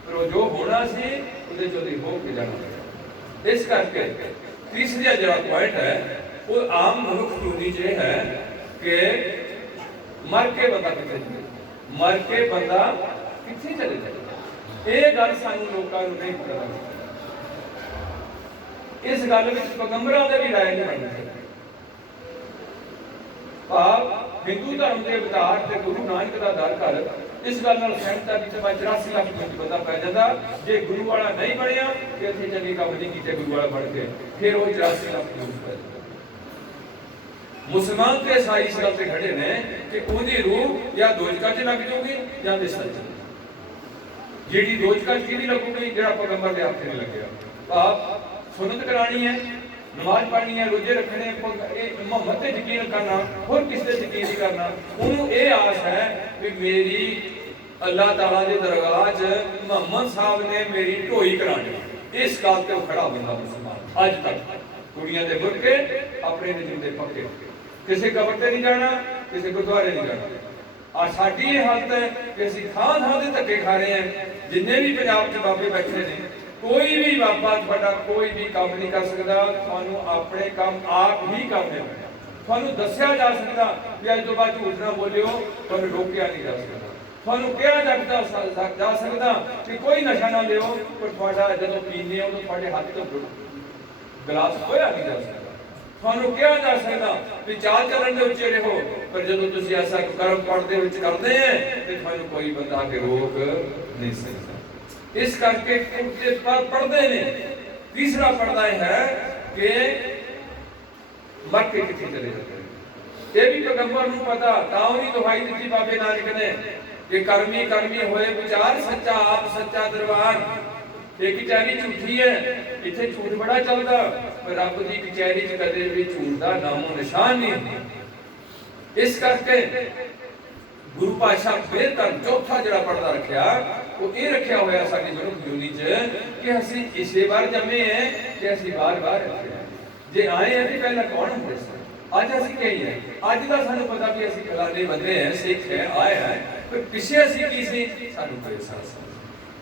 ਪਰ ਉਹ ਜੋ ਹੋਣਾ ਸੀ ਉਹਦੇ ਚੋਂ ਹੋ ਕੇ ਜਾਣਾ। ਇਸ ਕਰਕੇ ਤੀਸਰਾ ਜਿਹੜਾ ਪੁਆਇੰਟ ਹੈ ਉਹ ਆਮ ਮਨੁੱਖ ਜੀਵਨ 'ਚ ਇਹ ਹੈ ਕਿ ਮਰ ਕੇ ਬੰਦਾ ਕਿੱਥੇ ਚਲੇ, ਮਰ ਕੇ ਬੰਦਾ ਕਿੱਥੇ ਚਲੇ ਜਾਏ। ਇਹ ਗੱਲ ਸਾਨੂੰ ਲੋਕਾਂ ਨੂੰ ਨਹੀਂ ਪਤਾ। ਇਸ ਗੱਲ ਵਿੱਚ ਪੈਗੰਬਰਾਂ ਦੇ ਵੀ ਰਾਏ ਨਹੀਂ ਬਣਦੀ। ਭਾਵ ਹਿੰਦੂ ਧਰਮ ਦੇ ਵਿਚਾਰ ਤੇ ਗੁਰੂ ਨਾਨਕ ਦਾ ਦਰ ਘਰ ਇਸ ਗੱਲ ਨਾਲ ਸਹਿਮਤ ਹੈ ਕਿ 84 ਲੱਖ ਬੰਦਾ ਪੈ ਜਾਂਦਾ। ਜੇ ਗੁਰੂ ਵਾਲਾ ਨਹੀਂ ਬਣਿਆ ਤੇ ਇੱਥੇ ਚੰਗੀ ਕੰਮ ਨਹੀਂ ਕੀਤੇ ਗੁਰੂ ਵਾਲਾ ਬਣ ਕੇ, ਫਿਰ ਉਹ 84 ਲੱਖ ਪੈ ਜਾਂਦਾ। ਮੁਸਲਮਾਨ ਤੇ ਈਸਾਈ ਇਸ ਗੱਲ ਤੇ ਖੜੇ ਨੇ ਕਿ ਉਹਦੀ ਰੂਹ ਜਾਂ ਦੋਜਕਾਂ 'ਚ ਲੱਗ ਜਾਊਗੀ ਜਾਂ ਦੇਸਾਂ 'ਚ। ਜਿਹੜੀ ਦੋਜਕਾਂ 'ਚ ਕਿਹਦੀ ਲੱਗੂਗੀ, ਜਿਹੜਾ ਪੈਗੰਬਰ ਦੇ ਹੱਥ ਨਹੀਂ ਲੱਗਿਆ। ਭਾਵ ਸੁਨਨਤ ਕਰਾਣੀ ਹੈ, ਨਮਾਜ਼ ਪੜ੍ਹਨੀ ਹੈ, ਰੋਜ਼ੇ ਰੱਖਣੇ, ਮੁਹੰਮਦ ਤੇ ਯਕੀਨ ਕਰਨਾ, ਹੋਰ ਕਿਸ ਤੇ ਯਕੀਨ ਨਹੀਂ ਕਰਨਾ। ਉਹਨੂੰ ਇਹ ਆਸ ਹੈ ਵੀ ਮੇਰੀ ਅੱਲਾਹ ਤਾਲਾ ਦੇ ਦਰਗਾਹ 'ਚ ਮੁਹੰਮਦ ਸਾਹਿਬ ਨੇ ਮੇਰੀ ਢੋਈ ਕਰਾਣੀ। ਇਸ ਗੱਲ ਤੇ ਉਹ ਖੜਾ ਬੰਦਾ ਮੁਸਲਮਾਨ ਅੱਜ ਤੱਕ। ਕੁੜੀਆਂ ਦੇ ਬੁਰਕੇ, ਆਪਣੇ ਨਿਯਮ ਦੇ ਪੱਕੇ, ਕਿਸੇ ਕਬਰ ਤੇ ਨਹੀਂ ਜਾਣਾ, ਕਿਸੇ ਗੁਰਦੁਆਰੇ ਨਹੀਂ ਜਾਣਾ। ਆ ਸਾਡੀ ਇਹ ਹਾਲਤ ਹੈ ਕਿ ਅਸੀਂ ਥਾਂ ਦੇ ਧੱਕੇ ਖਾ ਰਹੇ ਹਾਂ। ਜਿੰਨੇ ਵੀ ਪੰਜਾਬ 'ਚ ਬਾਬੇ ਬੈਠੇ ਨੇ, ਕੋਈ ਵੀ ਬਾਬਾ ਤੁਹਾਡਾ ਕੋਈ ਵੀ ਕੰਮ ਨਹੀਂ ਕਰ ਸਕਦਾ। ਤੁਹਾਨੂੰ ਆਪਣੇ ਕੰਮ ਆਪ ਹੀ ਕਰਨੇ ਪੈਣੇ। ਤੁਹਾਨੂੰ ਦੱਸਿਆ ਜਾ ਸਕਦਾ ਵੀ ਅੱਜ ਤੋਂ ਬਾਅਦ ਝੂਠ ਨਾ ਬੋਲਿਓ, ਤੁਹਾਨੂੰ ਰੋਕਿਆ ਨਹੀਂ ਜਾ ਸਕਦਾ। ਤੁਹਾਨੂੰ ਕਿਹਾ ਜਾ ਸਕਦਾ ਕਿ ਕੋਈ ਨਸ਼ਾ ਨਾ ਲਿਓ, ਪਰ ਤੁਹਾਡਾ ਜਦੋਂ ਪੀਂਦੇ ਹੋ ਤਾਂ ਤੁਹਾਡੇ ਹੱਥ ਤੋਂ ਗਲਾਸ ਖੋਇਆ ਨਹੀਂ ਜਾ ਸਕਦਾ। ਤੁਹਾਨੂੰ ਕਿਹਾ ਜਾ ਸਕਦਾ ਵੀ ਚਾਲ ਚੱਲਣ ਦੇ ਉੱਚੇ ਰਹੋ, ਪਰ ਜਦੋਂ ਤੁਸੀਂ ਐਸਾ ਕਰਮ ਪੜਦੇ ਵਿੱਚ ਕਰਦੇ ਹੈ ਤੇ ਤੁਹਾਨੂੰ ਕੋਈ ਬੰਦਾ ਆ ਕੇ ਰੋਕ ਨਹੀਂ ਸਕਦਾ। ਇਸ ਕਰਕੇ ਪੜਦੇ ਨੇ। ਤੀਸਰਾ ਪੜਦਾ ਹੈ ਕਿ ਮਰ ਕੇ ਕਿੱਥੇ ਚਲੇ ਜਾਂਦੇ। ਇਹ ਵੀ ਪੈਗੰਬਰ ਨੂੰ ਪਤਾ, ਤਾਂ ਉਹਦੀ ਦੁਹਾਈ ਦਿੱਤੀ ਬਾਬੇ ਨਾਨਕ ਨੇ ਕਿ ਕਰਮੀ ਹੋਏ ਵਿਚਾਰ, ਸੱਚਾ ਆਪ ਸੱਚਾ ਦਰਬਾਰ। ਇਹ ਕਚਹਿਰੀ ਝੂਠੀ ਹੈ, ਇੱਥੇ ਝੂਠ ਬੜਾ ਚੱਲਦਾ, ਪਰ ਰੱਬ ਦੀ ਕਚਹਿਰੀ 'ਚ ਕਦੇ ਵੀ ਝੂਠ ਦਾ ਨਾਮੋ ਨਿਸ਼ਾਨ ਨਹੀਂ ਹੁੰਦਾ। ਇਸ ਕਰਕੇ ਗੁਰੂ ਪਾਤਸ਼ਾਹ ਫਿਰ ਤਾਂ ਚੌਥਾ ਜਿਹੜਾ ਪੜਦਾ ਰੱਖਿਆ ਉਹ ਇਹ ਰੱਖਿਆ ਹੋਇਆ ਸਾਡੀ ਮਨੁੱਖ ਜੀਵਨੀ 'ਚ ਕਿ ਅਸੀਂ ਇਸੇ ਵਾਰ ਜੰਮੇ ਹੈ ਕਿ ਅਸੀਂ ਵਾਰ-ਵਾਰ ਰੱਖਿਆ। ਜੇ ਆਏ ਹਾਂ ਤੇ ਪਹਿਲਾਂ ਕੌਣ ਹੁੰਦੇ ਸਨ, ਅੱਜ ਅਸੀਂ ਕਹੀ ਹੈ। ਅੱਜ ਦਾ ਸਾਨੂੰ ਪਤਾ ਵੀ ਅਸੀਂ ਫਲਾਣੇ ਬੰਦੇ ਹੈ, ਸਿੱਖ ਹੈ, ਆਏ ਹੈ, ਪਰ ਪਿੱਛੇ ਅਸੀਂ ਕੀ ਸੀ ਸਾਨੂੰ ਕੋਈ ਅਹਿਸਾਸ ਨਹੀਂ।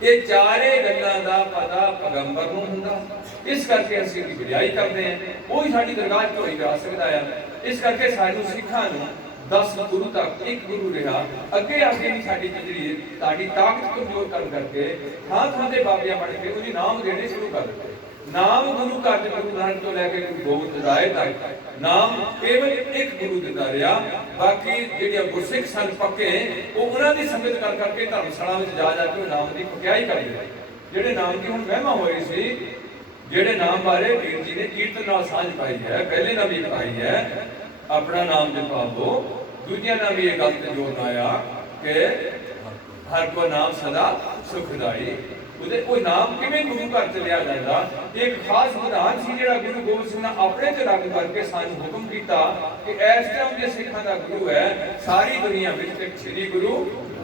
ਇਹ ਚਾਰੇ ਗੱਲਾਂ ਦਾ ਪਤਾ ਪੈਗੰਬਰ ਨੂੰ ਹੁੰਦਾ। ਇਸ ਕਰਕੇ ਅਸੀਂ ਉਹਦੀ ਵਡਿਆਈ ਕਰਦੇ ਹਾਂ। ਉਹ ਹੀ ਸਾਡੀ ਦਰਗਾਹ 'ਚ ਢੋਈ ਕਰਾ ਸਕਦਾ ਆ। ਇਸ ਕਰਕੇ ਸਾਨੂੰ ਸਿੱਖਾਂ ਨੂੰ 10 ਗੁਰੂ ਤੱਕ ਇੱਕ ਗੁਰੂ ਰਿਹਾ। ਅੱਗੇ ਵੀ ਸਾਡੀ ਜਿਹੜੀ ਸਾਡੀ ਤਾਕਤ ਕਮਜ਼ੋਰ ਕਰਨ ਕਰਕੇ ਥਾਂ ਦੇ ਬਾਬਿਆਂ ਬਣ ਕੇ ਉਹਦੀ ਨਾਮ ਦੇਣੇ ਸ਼ੁਰੂ ਕਰ ਦਿੱਤੇ। नाम गुरु घट गुरु नानक तो लैके गुरु गोबिंद राय तक नाम केवल एक गुरु दिता रहा। बाकी जिहड़े गुरसिख सन पक्के वो उन्हां दी संगत कर करके धर्मशाला विच जा जाके नाम की पक्याई करदे। जिहड़े नाम की हुण महिमा होई सी, जिहड़े नाम बारे वीर जी ने कीर्तन नाल सांझ पाई है, पहले नाल भी पाई है, अपना नाम जपावो, दूजिया नाल भी ये गल ते जोर लाया कि हर को नाम सदा सुखदाई। ਉਹਦੇ ਉਹ ਨਾਮ ਕਿਵੇਂ ਗੁਰੂ ਘਰ ਚ ਲਿਆ ਜਾਂਦਾ, ਇੱਕ ਖਾਸ ਵਿਧਾਨ ਸੀ ਜਿਹੜਾ ਗੁਰੂ ਗੋਬਿੰਦ ਸਿੰਘ ਨੇ ਆਪਣੇ ਤੇ ਲਾਗੂ ਕਰਕੇ ਸਾਨੂੰ ਹੁਕਮ ਕੀਤਾ ਕਿ ਇਸ ਟਾਈਮ ਦੇ ਸਿੱਖਾਂ ਦਾ ਗੁਰੂ ਹੈ ਸਾਰੀ ਦੁਨੀਆ ਵਿੱਚ ਇੱਕ ਸ੍ਰੀ ਗੁਰੂ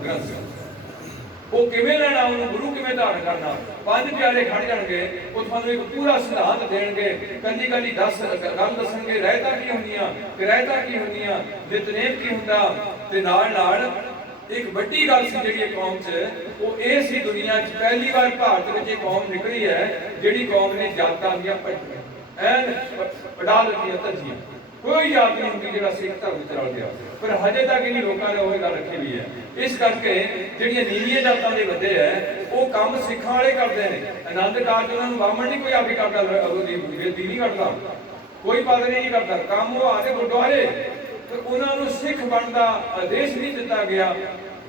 ਗ੍ਰੰਥ ਸਾਹਿਬ। ਉਹ ਕਿਵੇਂ ਲੈਣਾ, ਉਹਨੂੰ ਗੁਰੂ ਕਿਵੇਂ ਧਾਰਨ ਕਰਨਾ, ਪੰਜ ਪਿਆਰੇ ਖੜ ਜਾਣਗੇ, ਉਹ ਤੁਹਾਨੂੰ ਇੱਕ ਪੂਰਾ ਸਿਧਾਂਤ ਦੇਣਗੇ, ਕੱਲੀ ਕੱਲੀ ਗੱਲ ਦੱਸਣਗੇ, ਰਹਿਤਾ ਕੀ ਹੁੰਦੀਆਂ, ਕਿਰਾਇਤਾ ਕੀ ਹੁੰਦੀਆਂ, ਨਿਤਨੇਮ ਕੀ ਹੁੰਦਾ, ਤੇ ਨਾਲ ਨਾਲ एक बड़ी गल सी जिहड़ी कौम च वो ये सी दुनिया च पहली बार भारत में एक कौम निकली है जिहड़ी कौम ने जातां दियां भज्जियां ऐन वडा लगियां धज्जियां, कोई जात नहीं होंगी जिहड़ा सिख धर्म च रल गया, पर हजे तक इन्हीं लोगों ने वही गल रखी हुई है। इस करके जिहड़ियां नीवीआं जातां दे बंदे है वो काम सिखां वाले करदे ने, आनंद कारज उन्हां नूं बामण नहीं कोई आके करदा, वेदी नहीं करदा, कोई पादरी नहीं करदा, काम वो आके गुरद्वारे उन्होंने सिख बनने का आदेश नहीं दिता गया,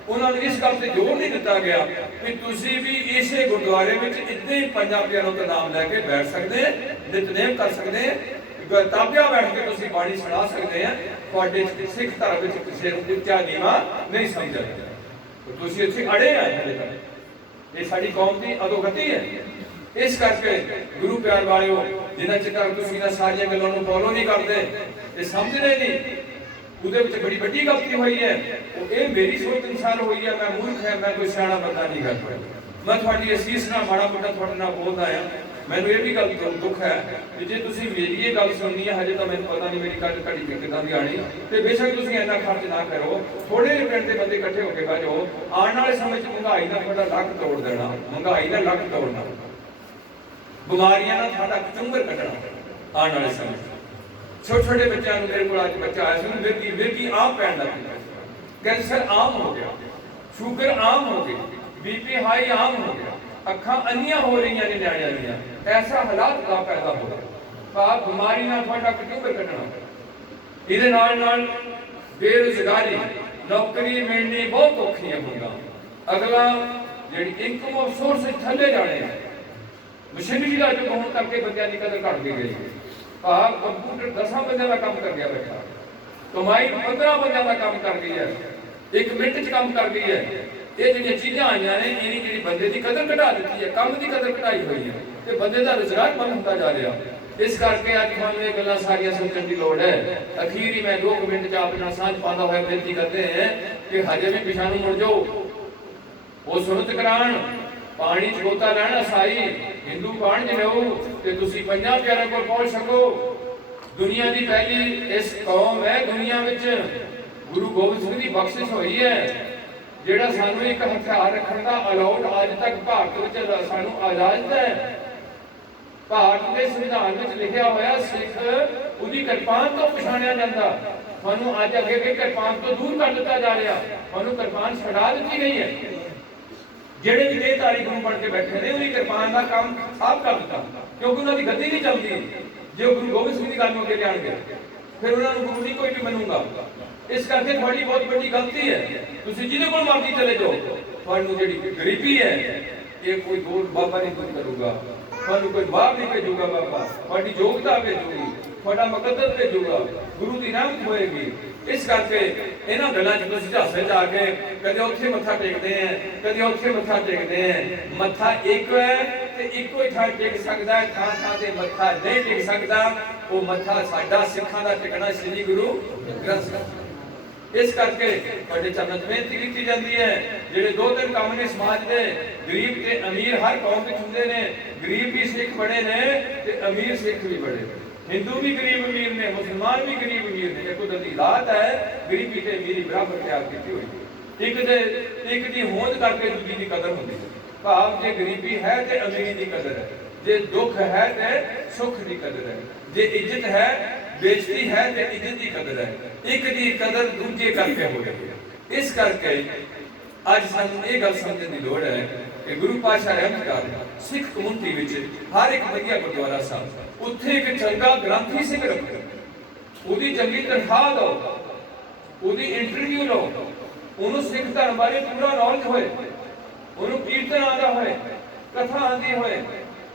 उन्होंने इस गल से जोर नहीं दिता गया कि तुसी भी इसे गुरुद्वारे में इतने ही पंजां प्यारों का नाम लैके बैठ सकते हैं, नितनेम कर सकते हैं, ताबिया बैठ के तुसी बाणी सुना सकते हैं, तुहाडे सिख धर्म में किसी उच्चा नीवा नहीं समझा जाता, तो तुसी इत्थे अड़े हैं हले तक। ये साडी कौम की अधोगति है। इस करके गुरु प्यार वालिओ जिन्ना चिर तुसी इन्हां सारियां गल्लां नूं फॉलो नहीं करते, ये समझदे नहीं, ਉਹਦੇ ਵਿੱਚ ਬੜੀ ਵੱਡੀ ਗਲਤੀ ਹੋਈ ਹੈ। ਇਹ ਮੇਰੀ ਸੋਚ ਅਨੁਸਾਰ ਹੋਈ ਹੈ, ਮੈਂ ਮੂਰਖ ਹੈ, ਮੈਂ ਕੋਈ ਸਿਆਣਾ ਬੰਦਾ ਨਹੀਂ ਕਰ ਪਾਇਆ। ਮੈਂ ਤੁਹਾਡੀ ਅਸੀਸ ਨਾਲ ਮਾੜਾ ਮੋਟਾ ਤੁਹਾਡੇ ਨਾਲ ਬੋਲਦਾ ਆ। ਮੈਨੂੰ ਇਹ ਵੀ ਗੱਲ ਦੁੱਖ ਹੈ ਕਿ ਜੇ ਤੁਸੀਂ ਮੇਰੀ ਇਹ ਗੱਲ ਸੁਣਨੀ ਹੈ, ਹਜੇ ਤਾਂ ਮੈਨੂੰ ਪਤਾ ਨਹੀਂ ਮੇਰੀ ਕੱਲ ਘੜੀ ਕਿੱਦਾਂ ਦੀ ਆਣੀ, ਤੇ ਬੇਸ਼ੱਕ ਤੁਸੀਂ ਇੰਨਾ ਖਰਚ ਨਾ ਕਰੋ, ਥੋੜੇ ਜਿਹੇ ਪਿੰਡ ਦੇ ਬੰਦੇ ਇਕੱਠੇ ਹੋ ਕੇ ਬਹਿ ਜਾਓ, ਆਉਣ ਵਾਲੇ ਸਮੇਂ 'ਚ ਮਹਿੰਗਾਈ ਨਾਲ ਤੁਹਾਡਾ ਲੱਕ ਤੋੜ ਦੇਣਾ, ਮਹਿੰਗਾਈ ਨਾਲ ਲੱਕ ਤੋੜਨਾ, ਬਿਮਾਰੀਆਂ ਨਾਲ ਤੁਹਾਡਾ ਚੁੰਗਰ ਕੱਢਣਾ ਆਉਣ ਵਾਲੇ ਸਮੇਂ 'ਚ। छोटे छोटे बच्चों को, मेरे को आज बच्चा आया मिर्गी आम पैन लग गई, कैंसर आम हो गया, शुगर आम हो गई, बीपी हाई आम हो गया, अखा अन्नियां हो रही ने न्याणियां दियां, ऐसा हालात का पैदा हो रहा। बीमारी ना थोड़ा कटूंगर कटना, इहदे नाल नाल बेरोजगारी, नौकरी मिलनी बहुत औखी है होगा, अगला जिहड़ी इनकम ऑफ सोर्स थल्ले जाने, मशीनरी का जो होने करके बंदियां दी कदर घट गई। कंप्यूटर 10 बंदे का काम कर गया बैठा, कमाई 15 बंदे का काम कर गई है, एक मिनट च काम कर गई है। ये जो चीज़ां आई ने इन्हीं जी बंदे की कदर घटा दी है, काम की कदर घटाई हुई है, तो बंदे का रोजगार बंद होता जा रहा। इस करके अज मैं ये गल्लां सारियां सोचने की लोड़ है। अखीर ही मैं 2 मिनट च अपना सांझ पाता हुआ बेनती करते हैं कि हजे भी पिछा मुड़ जाओ, वो सुनत कराण, पानी च गोता लैना साई हिंदू बन जाओ ते तुसी पंजां प्यारिਆਂ कोल पहुंच सको। दुनिया की पहली इस कौम है दुनिया विच गुरु गोबिंद सिंह की बख्शिश हुई है, जिहड़ा सानू एक हथियार रखण दा अलाउड अज तक भारत विच सानू इजाजत है। भारत के संविधान विच लिखिया होया सिख उहदी किरपान तो पछाणिया जांदा, सानू अज अगे के किरपान तो दूर कर दिता जा रहा, सानू किरपान छड़ा दी गई है। ਜਿਹੜੇ ਵੀ ਦੇਹਧਾਰੀ ਗੁਰੂ ਬਣ ਕੇ ਬੈਠੇ ਨੇ ਉਹਦੀ ਕਿਰਪਾਨ ਦਾ ਕੰਮ ਸਾਫ਼ ਕਰ ਦਿੱਤਾ, ਕਿਉਂਕਿ ਉਹਨਾਂ ਦੀ ਗੱਦੀ ਨਹੀਂ ਚੱਲਦੀ। ਜੇ ਉਹ ਗੁਰੂ ਗੋਬਿੰਦ ਸਿੰਘ ਦੀ ਗੱਲ ਨੂੰ ਅੱਗੇ ਲਿਆਣਗੇ ਫਿਰ ਉਹਨਾਂ ਨੂੰ ਗੁਰੂ ਨਹੀਂ ਕੋਈ ਵੀ ਮੰਨੂਗਾ। ਇਸ ਕਰਕੇ ਤੁਹਾਡੀ ਬਹੁਤ ਵੱਡੀ ਗਲਤੀ ਹੈ। ਤੁਸੀਂ ਜਿਹਦੇ ਕੋਲ ਮਰਜ਼ੀ ਚਲੇ ਜਾਓ, ਤੁਹਾਨੂੰ ਜਿਹੜੀ ਗਰੀਬੀ ਹੈ ਇਹ ਕੋਈ ਦੂਰ ਬਾਬਾ ਨਹੀਂ ਦੂਰ ਕਰੂਗਾ, ਤੁਹਾਨੂੰ ਕੋਈ ਬਾਹਰ ਨਹੀਂ ਭੇਜੂਗਾ, ਬਾਬਾ ਤੁਹਾਡੀ ਯੋਗਤਾ ਭੇਜੂਗੀ, ਤੁਹਾਡਾ ਮੁਕੱਦਸ ਭੇਜੂਗਾ, ਗੁਰੂ ਦੀ ਰਹਿਮਤ ਹੋਏਗੀ। इस करके इन्हां गल्लां च तुसीं झांसे च आके कदे उत्थे मत्था टेकदे हैं, कदे उत्थे मत्था टेकदे हैं। मत्था एक है ते इक्को ही थां टेक सकदा है, थां थां ते मत्था नहीं टेक सकदा। वो मत्था साडा सिखां दा टिकना श्री गुरु ग्रंथ साहिब। इस करके बड़े चरणों च बेनती की जाती है, जिहड़े 2-3 काम ने समाज दे, गरीब ते अमीर हर कौम विच हुंदे ने। गरीब भी सिख बड़े ने ते अमीर सिख भी बड़े ने, हिंदू भी गरीब अमीर ने, मुसलमान भी गरीब अमीर ने। एक कुदरती रात है, गरीबी ते अमीरी बराबर तैयार की हुई। एक दी होंद करके दूजी की कदर होती है। भाव जे गरीबी है तो अमीरी की कदर है, जे दुख है तो सुख की कदर है, जे इज्जत है बेइज्जती है तो इज्जत की कदर है। एक दी कदर दूजे करके हो रही है। इस करके अज सानू ये गल समझने की लोड़ है कि गुरु पातशाह रहमत कर सिख कम्युनिटी विच हर एक वधिया गुरुद्वारा साहब उत्थे एक चंगा ग्रंथी सिख रखो, ਉਹਦੀ ਚੰਗੀ ਤਨਖਾਹ दो, ਉਹਦੀ इंटरव्यू लो, ਉਹਨੂੰ सिख धर्म बारे पूरा नॉलेज होए, ਉਹਨੂੰ ਕੀਰਤਨ आंदा होए, कथा आंदी होए,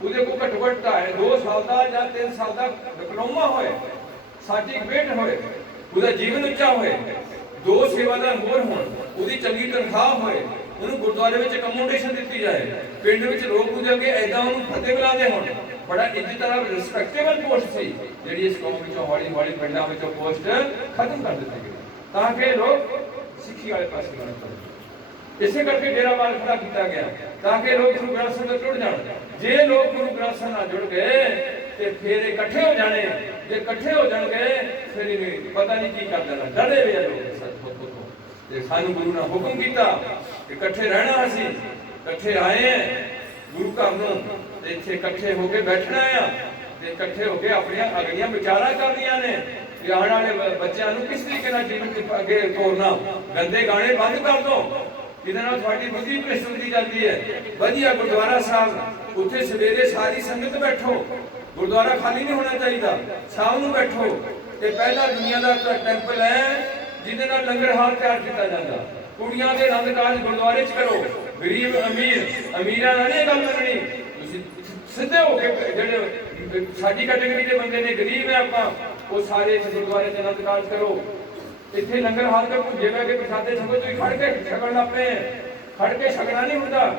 ਉਹਦੇ को घट घट 2 साल का या 3 साल का डिप्लोमा होए, सर्टिफिकेट होए, ਉਹਦਾ जीवन ਉੱਚਾ होए, 2 सेवादार होर होण, ਉਹਦੀ ਚੰਗੀ ਤਨਖਾਹ होए, ਉਹਨੂੰ ਗੁਰਦੁਆਰੇ ਵਿੱਚ ਅਕਮੋਡੇਸ਼ਨ ਦਿੱਤੀ ਜਾਏ, ਪਿੰਡ ਵਿੱਚ ਲੋਕ ਉਹਦੇ ਅੱਗੇ ਐਦਾਂ ਉਹਨੂੰ ਫਤਿਹ ਬੁਲਾਉਂਦੇ ਹੋਣ, ਬੜਾ ਇੱਜ਼ਤ ਵਾਲਾ ਰਿਸਪੈਕਟੇਬਲ ਪੋਸਟ ਸੀ ਜਿਹੜੀ ਇਸ ਕੌਮ ਵਿੱਚੋਂ ਹੌਲੀ ਹੌਲੀ ਪਿੰਡਾਂ ਵਿੱਚੋਂ ਪੋਸਟ ਖਤਮ ਕਰ ਦਿੱਤੀ ਗਈ ਤਾਂ ਕਿ ਲੋਕ ਸਿੱਖੀ ਵਾਲੇ ਪਾਸੇ ਵੜਨ ਪਾਉਣ। ਇਸੇ ਕਰਕੇ ਡੇਰਾ ਵਾਲ ਖੜਾ ਕੀਤਾ ਗਿਆ ਤਾਂ ਕਿ ਲੋਕ ਗੁਰੂ ਗ੍ਰੰਥ ਸਾਹਿਬ ਨਾਲ ਜੁੜ ਜਾਣ। ਜੇ ਲੋਕ ਗੁਰੂ ਗ੍ਰੰਥ ਸਾਹਿਬ ਨਾਲ ਜੁੜ ਗਏ ਤੇ ਫਿਰ ਇਕੱਠੇ ਹੋ ਜਾਣੇ, ਜੇ ਇਕੱਠੇ ਹੋ ਜਾਣਗੇ ਫਿਰ ਇਹ ਪਤਾ ਨਹੀਂ ਕੀ ਕਰ ਦੇਣਾ, ਡਰੇ ਵੇ ਲੋਕ ਸੱਚ ਤੋਂ। ਤੇ ਸਾਨੂੰ ਗੁਰੂ ਨੇ ਹੁਕਮ ਕੀਤਾ ਕਿ ਇਕੱਠੇ ਰਹਿਣਾ, ਅਸੀਂ ਇਕੱਠੇ ਆਏ ਹਾਂ ਗੁਰੂ ਘਰ ਨੂੰ ਤੇ ਇੱਥੇ ਇਕੱਠੇ ਹੋ ਕੇ ਬੈਠਣਾ ਆ ਤੇ ਇਕੱਠੇ ਹੋ ਕੇ ਆਪਣੀਆਂ ਅਗਲੀਆਂ ਵਿਚਾਰਾਂ ਕਰਨੀਆਂ ਨੇ ਕਿ ਆਉਣ ਵਾਲੇ ਬੱਚਿਆਂ ਨੂੰ ਕਿਸ ਤਰੀਕੇ ਨਾਲ ਜੀਵਨ ਚ ਅੱਗੇ ਤੋਰਨਾ। ਗੰਦੇ ਗਾਣੇ ਬੰਦ ਕਰ ਦੋ, ਇਹਦੇ ਨਾਲ ਤੁਹਾਡੀ ਬੁੱਧੀ ਭ੍ਰਿਸ਼ਟ ਹੁੰਦੀ ਜਾਂਦੀ ਹੈ। ਵਧੀਆ ਗੁਰਦੁਆਰਾ ਸਾਹਿਬ ਉੱਥੇ ਸਵੇਰੇ ਸਾਰੀ ਸੰਗਤ ਬੈਠੋ, ਗੁਰਦੁਆਰਾ ਖਾਲੀ ਨਹੀਂ ਹੋਣਾ ਚਾਹੀਦਾ, ਸ਼ਾਮ ਨੂੰ ਬੈਠੋ। ਤੇ ਪਹਿਲਾ ਦੁਨੀਆ ਦਾ ਟੈਂਪਲ ਹੈ ਜਿਹਦੇ ਨਾਲ ਲੰਗਰ ਹਾਲ ਤਿਆਰ ਕੀਤਾ ਜਾਂਦਾ। ਕੁੜੀਆਂ ਦੇ ਰੰਗ ਕਾਜ ਗੁਰਦੁਆਰੇ 'ਚ ਕਰੋ, ਗਰੀਬ ਅਮੀਰ, ਅਮੀਰਾਂ ਨਾਲ ਇਹ ਗੱਲ ਮੰਨਣੀ। ਤੁਸੀਂ ਸਿੱਧੇ ਹੋ ਕੇ ਜਿਹੜੇ ਸਾਡੀ ਕੈਟੇਗਰੀ ਦੇ ਬੰਦੇ ਨੇ, ਗਰੀਬ ਹੈ ਆਪਾਂ, ਉਹ ਸਾਰੇ ਇਸ ਗੁਰਦੁਆਰੇ 'ਚ ਆਨੰਦ ਕਾਰਜ ਕਰੋ। ਇੱਥੇ ਲੰਗਰ ਹਾਲ ਕਰੋ, ਜਿਵੇਂ ਕਿ ਪ੍ਰਸ਼ਾਦੇ ਛਕੋ, ਤੁਸੀਂ ਖੜ ਕੇ ਛਕਣ ਲੱਗ ਪਏ, ਖੜ ਕੇ ਛਕਣਾ ਨਹੀਂ ਹੁੰਦਾ।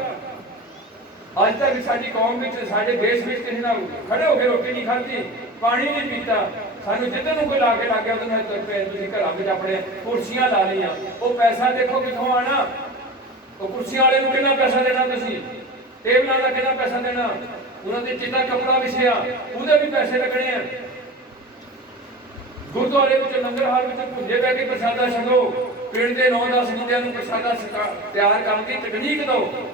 ਅੱਜ ਤੱਕ ਸਾਡੀ ਕੌਮ ਵਿੱਚ, ਸਾਡੇ ਦੇਸ਼ ਵਿੱਚ ਕਿਸੇ ਨਾਲ ਖੜੇ ਹੋ ਕੇ ਰੋਟੀ ਨਹੀਂ ਖਾਧੀ, ਪਾਣੀ ਨਹੀਂ ਪੀਤਾ। ਸਾਨੂੰ ਜਿੱਦਾਂ ਨੂੰ ਕੋਈ ਲਾ ਕੇ ਲੱਗ ਗਿਆ ਉਹਦੇ ਨਾਲ ਤੁਰ ਪਏ। ਤੁਸੀਂ ਘਰਾਂ ਵਿੱਚ ਆਪਣੇ ਕੁਰਸੀਆਂ ਲਾ ਲਈਆਂ, ਉਹ ਪੈਸਾ ਦੇਖੋ ਕਿੱਥੋਂ ਆਣਾ। ਉਹ ਕੁਰਸੀਆਂ ਵਾਲੇ ਨੂੰ ਕਿੰਨਾ ਪੈਸਾ ਦੇਣਾ, ਤੁਸੀਂ ਟੇਬਲਾਂ ਦਾ ਕਿੰਨਾ ਪੈਸਾ ਦੇਣਾ, ਉਹਨਾਂ ਦੇ ਚਿੱਟਾ ਕੱਪੜਾ ਵਿਛਿਆ ਉਹਦੇ ਵੀ ਪੈਸੇ ਲੱਗਣੇ ਆ। ਗੁਰਦੁਆਰੇ ਵਿੱਚ ਲੰਗਰ ਹਾਲ ਵਿੱਚ ਭੁੱਜੇ ਬਹਿ ਕੇ ਪ੍ਰਸ਼ਾਦਾ ਛਕੋ, ਪਿੰਡ ਦੇ 9-10 ਬੰਦਿਆਂ ਨੂੰ ਪ੍ਰਸ਼ਾਦਾ ਤਿਆਰ ਕਰਨ ਦੀ ਤਕਨੀਕ ਦਿਓ।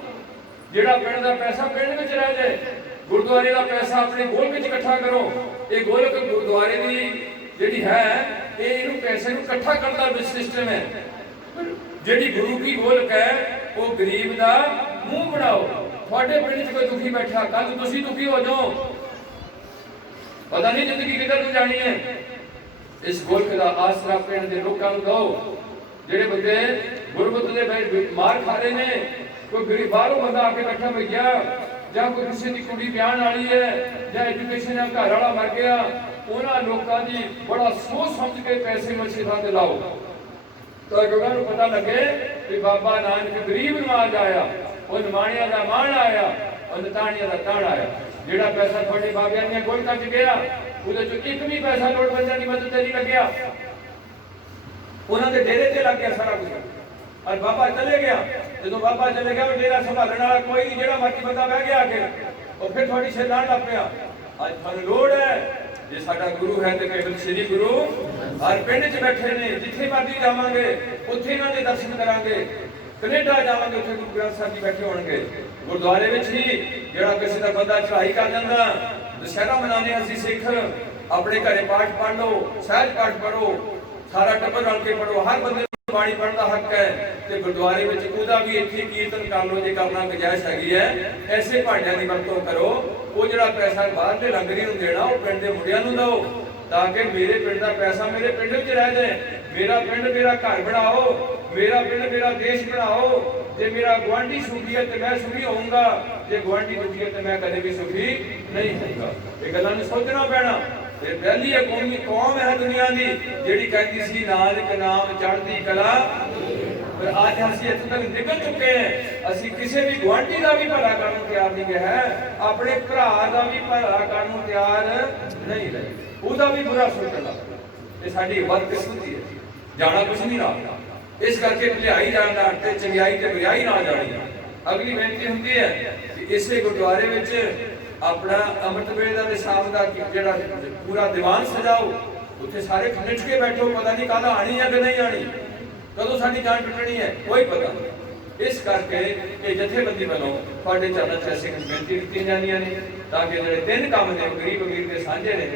ਜਿਹੜਾ ਪਿੰਡ ਦਾ ਪੈਸਾ ਪਿੰਡ ਵਿੱਚ ਰਹਿ ਜਾਏ, ਗੁਰਦੁਆਰੇ ਦਾ ਪੈਸਾ ਆਪਣੇ ਗੋਲ ਵਿੱਚ ਇਕੱਠਾ ਕਰੋ। ਇਹ ਗੋਲਕ ਗੁਰਦੁਆਰੇ ਦੀ ਜਿਹੜੀ ਹੈ, ਇਹ ਇਹਨੂੰ ਪੈਸੇ ਨੂੰ ਇਕੱਠਾ ਕਰਨ ਦਾ ਸਿਸਟਮ ਹੈ। ਜਿਹੜੀ ਗੁਰੂ ਕੀ ਗੋਲਕ ਹੈ ਉਹ ਗਰੀਬ ਦਾ ਮੂੰਹ ਬਣਾਓ। ਤੁਹਾਡੇ ਪਿੰਡ 'ਚ ਕੋਈ ਦੁਖੀ ਬੈਠਾ, ਕੱਲ ਤੁਸੀਂ ਦੁਖੀ ਹੋ ਜਾਓ, ਪਤਾ ਨਹੀਂ ਜ਼ਿੰਦਗੀ ਕਿੱਧਰ ਨੂੰ ਜਾਣੀ ਹੈ। ਇਸ ਗੋਲਕ ਦਾ ਆਸਰਾ ਪਿੰਡ ਦੇ ਲੋਕਾਂ ਨੂੰ ਦਿਓ। ਜਿਹੜੇ ਬੰਦੇ ਗੁਰਬਤ ਦੇ ਮਾਰ ਖਾ ਰਹੇ ਨੇ, ਕੋਈ ਗਰੀਬ ਬਾਹਰੋਂ ਬੰਦਾ ਆ ਕੇ ਬੈਠਾ ਭਈਆ, ਜਾਂ ਕੋਈ ਕਿਸੇ ਦੀ ਕੁੜੀ ਵਿਆਹਣ ਵਾਲੀ ਹੈ, ਜਾਂ ਐਜੂਕੇਸ਼ਨ ਦਾ ਘਰ ਵਾਲਾ ਮਰ ਗਿਆ, ਉਹਨਾਂ ਲੋਕਾਂ ਦੀ ਬੜਾ ਸੋਚ ਸਮਝ ਕੇ ਪੈਸੇ ਮਸਜਿਦਾਂ ਤੇ ਲਾਓ ਤਾਂ ਲੋਕਾਂ ਨੂੰ ਪਤਾ ਲੱਗੇ ਕਿ ਬਾਬਾ ਨਾਨਕ ਗਰੀਬ ਨਵਾਜ਼ ਆਇਆ, ਉਹ ਨਿਮਾਣਿਆਂ ਦਾ ਮਾਣ ਆਇਆ, ਉਹ ਨਤਾਣੀਆਂ ਦਾ ਤਾਣ ਆਇਆ। ਜਿਹੜਾ ਪੈਸਾ ਤੁਹਾਡੇ ਬਾਬਿਆਂ ਦੀਆਂ ਗੋਲਕਾਂ 'ਚ ਗਿਆ, ਉਹਦੇ 'ਚੋਂ ਇੱਕ ਵੀ ਪੈਸਾ ਲੋੜਵੰਦਾਂ ਦੀ ਮਦਦ ਤੇ ਨਹੀਂ ਲੱਗਿਆ, ਉਹਨਾਂ ਦੇ ਡੇਰੇ ਤੇ ਲੱਗ ਗਿਆ ਸਾਰਾ ਕੁਝ। ਔਰ ਬਾਬਾ ਚਲੇ ਗਿਆ, ਜਦੋਂ ਬਾਬਾ ਚਲੇ ਗਿਆ, ਡੇਰਾ ਸੰਭਾਲਣ ਵਾਲਾ ਕੋਈ ਨਹੀਂ, ਜਿਹੜਾ ਮਰਜ਼ੀ ਬੰਦਾ ਬਹਿ ਗਿਆ ਆ ਕੇ, ਉਹ ਫਿਰ ਤੁਹਾਡੀ ਸਿਰ ਲਾਣ ਲੱਗ ਪਿਆ। ਅੱਜ ਤੁਹਾਨੂੰ ਲੋੜ ਹੈ, ਜੇ ਸਾਡਾ ਗੁਰੂ ਹੈ ਤੇ ਕੇਵਲ ਸ੍ਰੀ ਗੁਰੂ ਹਰ ਪਿੰਡ 'ਚ ਬੈਠੇ ਨੇ। ਜਿੱਥੇ ਮਰਜ਼ੀ ਜਾਵਾਂਗੇ ਉੱਥੇ ਇਹਨਾਂ ਦੇ ਦਰਸ਼ਨ ਕਰਾਂਗੇ। ਕੈਨੇਡਾ ਜਾਵਾਂਗੇ ਉੱਥੇ ਗੁਰੂ ਗ੍ਰੰਥ ਸਾਹਿਬ ਜੀ ਬੈਠੇ ਹੋਣਗੇ। ਗੁਰਦੁਆਰੇ ਵਿੱਚ ਹੀ ਜਿਹੜਾ ਕਿਸੇ ਦਾ ਬੰਦਾ ਚੜ੍ਹਾਈ ਕਰ ਜਾਂਦਾ, ਦੁਸਹਿਰਾ ਮਨਾਉਂਦੇ ਅਸੀਂ ਸਿੱਖ, ਆਪਣੇ ਘਰੇ ਪਾਠ ਪੜ੍ਹ ਲਓ, ਸਹਿਜ ਪਾਠ ਪੜ੍ਹੋ, ਸਾਰਾ ਟੱਬਰ ਰਲ ਕੇ ਪੜ੍ਹੋ। ਹਰ ਬੰਦੇ ਨੂੰ ਬਾਣੀ ਪੜ੍ਹਨ ਦਾ ਹੱਕ ਹੈ ਤੇ ਗੁਰਦੁਆਰੇ ਵਿੱਚ ਉਹਦਾ ਵੀ ਇੱਥੇ ਕੀਰਤਨ ਕਰ ਲਓ ਜੇ ਕਰਨਾ ਗੁੰਜਾਇਸ਼ ਹੈਗੀ ਹੈ। ਐਸੇ ਭਾਂਡਿਆਂ ਦੀ ਵਰਤੋਂ ਕਰੋ। ਉਹ ਜਿਹੜਾ ਪੈਸਾ ਬਾਹਰਲੇ ਲੰਗਰੀ ਨੂੰ ਦੇਣਾ, ਉਹ ਪਿੰਡ ਦੇ ਮੁੰਡਿਆਂ ਨੂੰ ਦਿਓ ਤਾਂ ਕਿ ਮੇਰੇ ਪਿੰਡ ਦਾ ਪੈਸਾ ਮੇਰੇ ਪਿੰਡ ਵਿੱਚ ਰਹਿ ਜਾਏ। ਮੇਰਾ ਪਿੰਡ ਮੇਰਾ ਘਰ ਬਣਾਓ, ਮੇਰਾ ਪਿੰਡ ਮੇਰਾ ਦੇਸ਼ ਬਣਾਓ। ਜੇ ਮੇਰਾ ਗੁਆਂਢੀ ਸੁਖੀ ਹੈ ਤੇ ਮੈਂ ਸੁਖੀ ਹੋਊਂਗਾ, ਜੇ ਗੁਆਂਢੀ ਦੁਖੀ ਹੈ ਤੇ ਮੈਂ ਕਦੇ ਵੀ ਸੁਖੀ ਨਹੀਂ ਹੋਊਂਗਾ। ਇਹ ਗੱਲਾਂ ਨੂੰ ਸੋਚਣਾ ਪੈਣਾ। ਇਹ ਪਹਿਲੀ ਕੌਮ ਹੈ ਦੁਨੀਆ ਦੀ ਜਿਹੜੀ ਕਹਿੰਦੀ ਸੀ ਨਾਨਕ ਨਾਮ ਚੜ੍ਹਦੀ ਕਲਾ। ਪਰ ਅੱਜ ਅਸੀਂ ਇੱਥੋਂ ਤੱਕ ਨਿਕਲ ਚੁੱਕੇ ਹਾਂ, ਅਸੀਂ ਕਿਸੇ ਵੀ ਗੁਆਂਢੀ ਦਾ ਵੀ ਭਲਾ ਕਰਨ ਨੂੰ ਤਿਆਰ ਨਹੀਂ ਹੈ, ਆਪਣੇ ਭਰਾ ਦਾ ਵੀ ਭਲਾ ਕਰਨ ਨੂੰ ਤਿਆਰ ਨਹੀਂ ਰਹੇ, ਉਹਦਾ ਵੀ ਬੁਰਾ ਸੋਚਣਾ। ਇਹ ਸਾਡੀ ਬਦਕਿਸਮਤੀ ਹੈ, ਜਾਣਾ ਕੁਛ ਨਹੀਂ ਨਾ। ਇਸ ਕਰਕੇ ਭਲਾਈ ਜਾਣਦਾ ਤੇ ਚੰਗਿਆਈ ਤੇ ਬੁਰਾਈ ਨਾ ਜਾਣੀ। ਅਗਲੀ ਬੇਨਤੀ ਹੁੰਦੀ ਹੈ ਕਿ ਇਸੇ ਗੁਰਦੁਆਰੇ ਵਿੱਚ ਆਪਣਾ ਅੰਮ੍ਰਿਤ ਵੇਲੇ ਦਾ ਤੇ ਸ਼ਾਮ ਦਾ ਜਿਹੜਾ ਪੂਰਾ ਦੀਵਾਨ ਸਜਾਓ। ਉੱਥੇ ਸਾਰੇ ਖਿੱਚ ਕੇ ਬੈਠੋ, ਪਤਾ ਨਹੀਂ ਕੱਲ ਆਣੀ ਹੈ ਕਿ ਨਹੀਂ ਆਣੀ, ਕਦੋਂ ਸਾਡੀ ਜਾਨ ਟੁੱਟਣੀ ਹੈ, ਕੋਈ ਪਤਾ ਨਹੀਂ। ਇਸ ਕਰਕੇ ਇਹ ਜਥੇਬੰਦੀ ਵੱਲੋਂ ਤੁਹਾਡੇ ਚਰਨਾਂ 'ਚ ਐਸੀ ਬੇਨਤੀ ਕੀਤੀਆਂ ਜਾਂਦੀਆਂ ਨੇ ਤਾਂ ਕਿ ਜਿਹੜੇ 3 ਕੰਮ ਨੇ ਗਰੀਬ ਅਮੀਰ ਦੇ ਸਾਂਝੇ ਨੇ।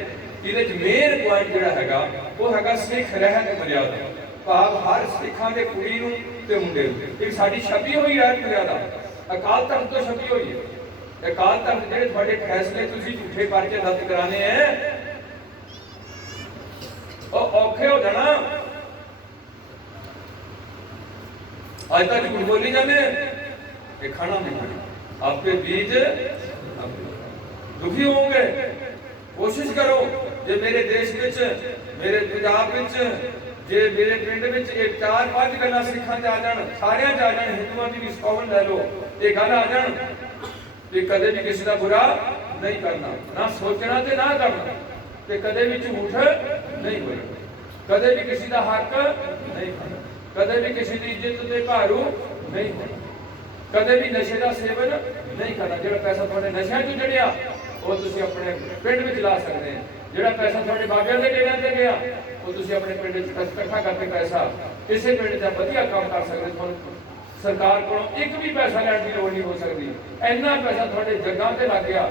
ਇਹਦੇ 'ਚ ਮੇਨ ਪੁਆਇੰਟ ਜਿਹੜਾ ਹੈਗਾ ਉਹ ਹੈਗਾ ਸਿੱਖ ਰਹਿਤ ਮਰਿਆਦਾ। ਭਾਵ ਹਰ ਸਿੱਖਾਂ ਦੇ ਕੁੜੀ ਨੂੰ ਤੇ ਮੁੰਡੇ ਨੂੰ ਇੱਕ ਸਾਡੀ ਛਪੀ ਹੋਈ ਰਹਿਤ ਮਰਿਆਦਾ ਅਕਾਲ ਤਖਤ ਤੋਂ ਛਪੀ ਹੋਈ ਹੈ। ਅਕਾਲ ਤਖਤ ਜਿਹੜੇ ਤੁਹਾਡੇ ਫੈਸਲੇ ਤੁਸੀਂ ਝੂਠੇ ਪਰਚੇ ਰੱਦ ਕਰਾਣੇ ਹੈ, ਉਹ ਔਖੇ ਹੋ ਜਾਣਾ। ਅੱਜ तक झूठ बोली जाने ये खाना नहीं खाना, आपके बीज दुखी होंगे। कोशिश करो जे मेरे देश विच, मेरे पंजाब विच, जे मेरे पिंड विच एक 4-5 गल्लां सिखां च आ जाण, सारियां च आ जाण, हिंदुआं दी भी सौगन लै लो, ये गल आ जाण कि कदे भी किसी का बुरा नहीं करना, ना सोचना ते ना करना, ते कदे भी झूठ नहीं बोलना, कदे भी किसी का हक नहीं खाना, कदे भी किसी की इज्जत ते भारू नहीं होना, कदे भी नशे का सेवन नहीं करना। जो पैसा थोड़े नशे चो जड़िया वो तुसी अपने पिंड में ला सकते हैं। जो पैसा थोड़े बाबिया के डेरिया से गया वो तुसी अपने पिंड इकट्ठा करके पैसा किसी पिंड का वधिया काम कर सकते। सरकार को एक भी पैसा लैण की लोड़ नहीं हो सकती, इन्ना पैसा थोड़े जगह से लग गया।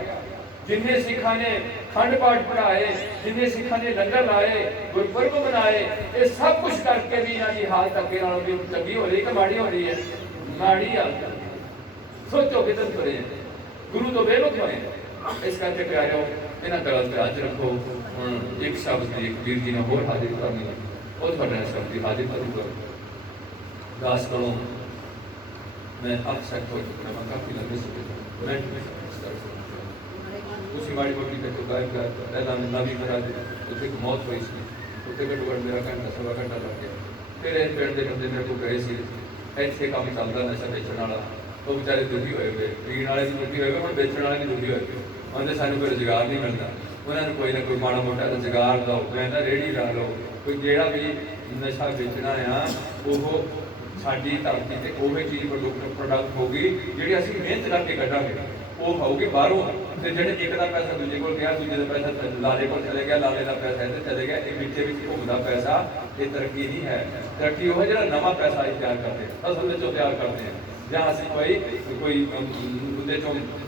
जिन्ने सिखा ने खंड पाठ पढ़ाए, जिन्ने सिखा ने लंगर लाए, गुरपुरब मनाए, ये सब कुछ करके भी इन्हों की हालत अगे नालों भी चंगी हो रही कि माड़ी हो रही है? माड़ी हालत। सोचो किधर तुरे हैं, गुरु तो बेमुख होए। इस करके प्यारो इन्हां गल्लां ते अज रखो। हुण एक शब्द की एक वीर जी ने होर हाजिर करनी है, वो तुहाडे नाल शब्द की हाजिर करूंगा। दास करो मैं अपसेट हो चुका, मैं काफ़ी लंबे समय मैं उसी माड़ी मोटी के तो गायब गया। पहला मैं नवी करा दी, उत्थे एक मौत हुई सी, उत्थे घट्टो घट्ट मेरा घंटा सवा घंटा लग गया। फिर इस पिंड के बंदे मेरे को गए सी, इत्थे काम चलदा नशा बेचण वाला, वो बेचारे दुखी होए हुए, पीण वाले भी दुखी होए हुए, हुण बेचण वाले भी दुखी होए हुए। उन्हें सानूं कोई रोजगार नहीं मिलता, उन्होंने कोई ना कोई माड़ा मोटा रोजगार दो, मैं रेहड़ी ला लो, कोई जिहड़ा भी नशा बेचना आ वो साडी धरती ते ओही चीज़ प्रोडक्ट होगी जिहड़ी असीं मेहनत करके कढांगे, वो खाऊगी बाहरों। तो जो एक का पैसा दूजे को गया, दूजे का पैसा लाले को चले गया, लाले का पैसा इधर चले गया, ये पिछे घूमता पैसा, ये तरक्की नहीं है। तरक्की वो है जो नवा पैसा तैयार करते हैं, असल में तैयार करते हैं, जहाँ असं कोई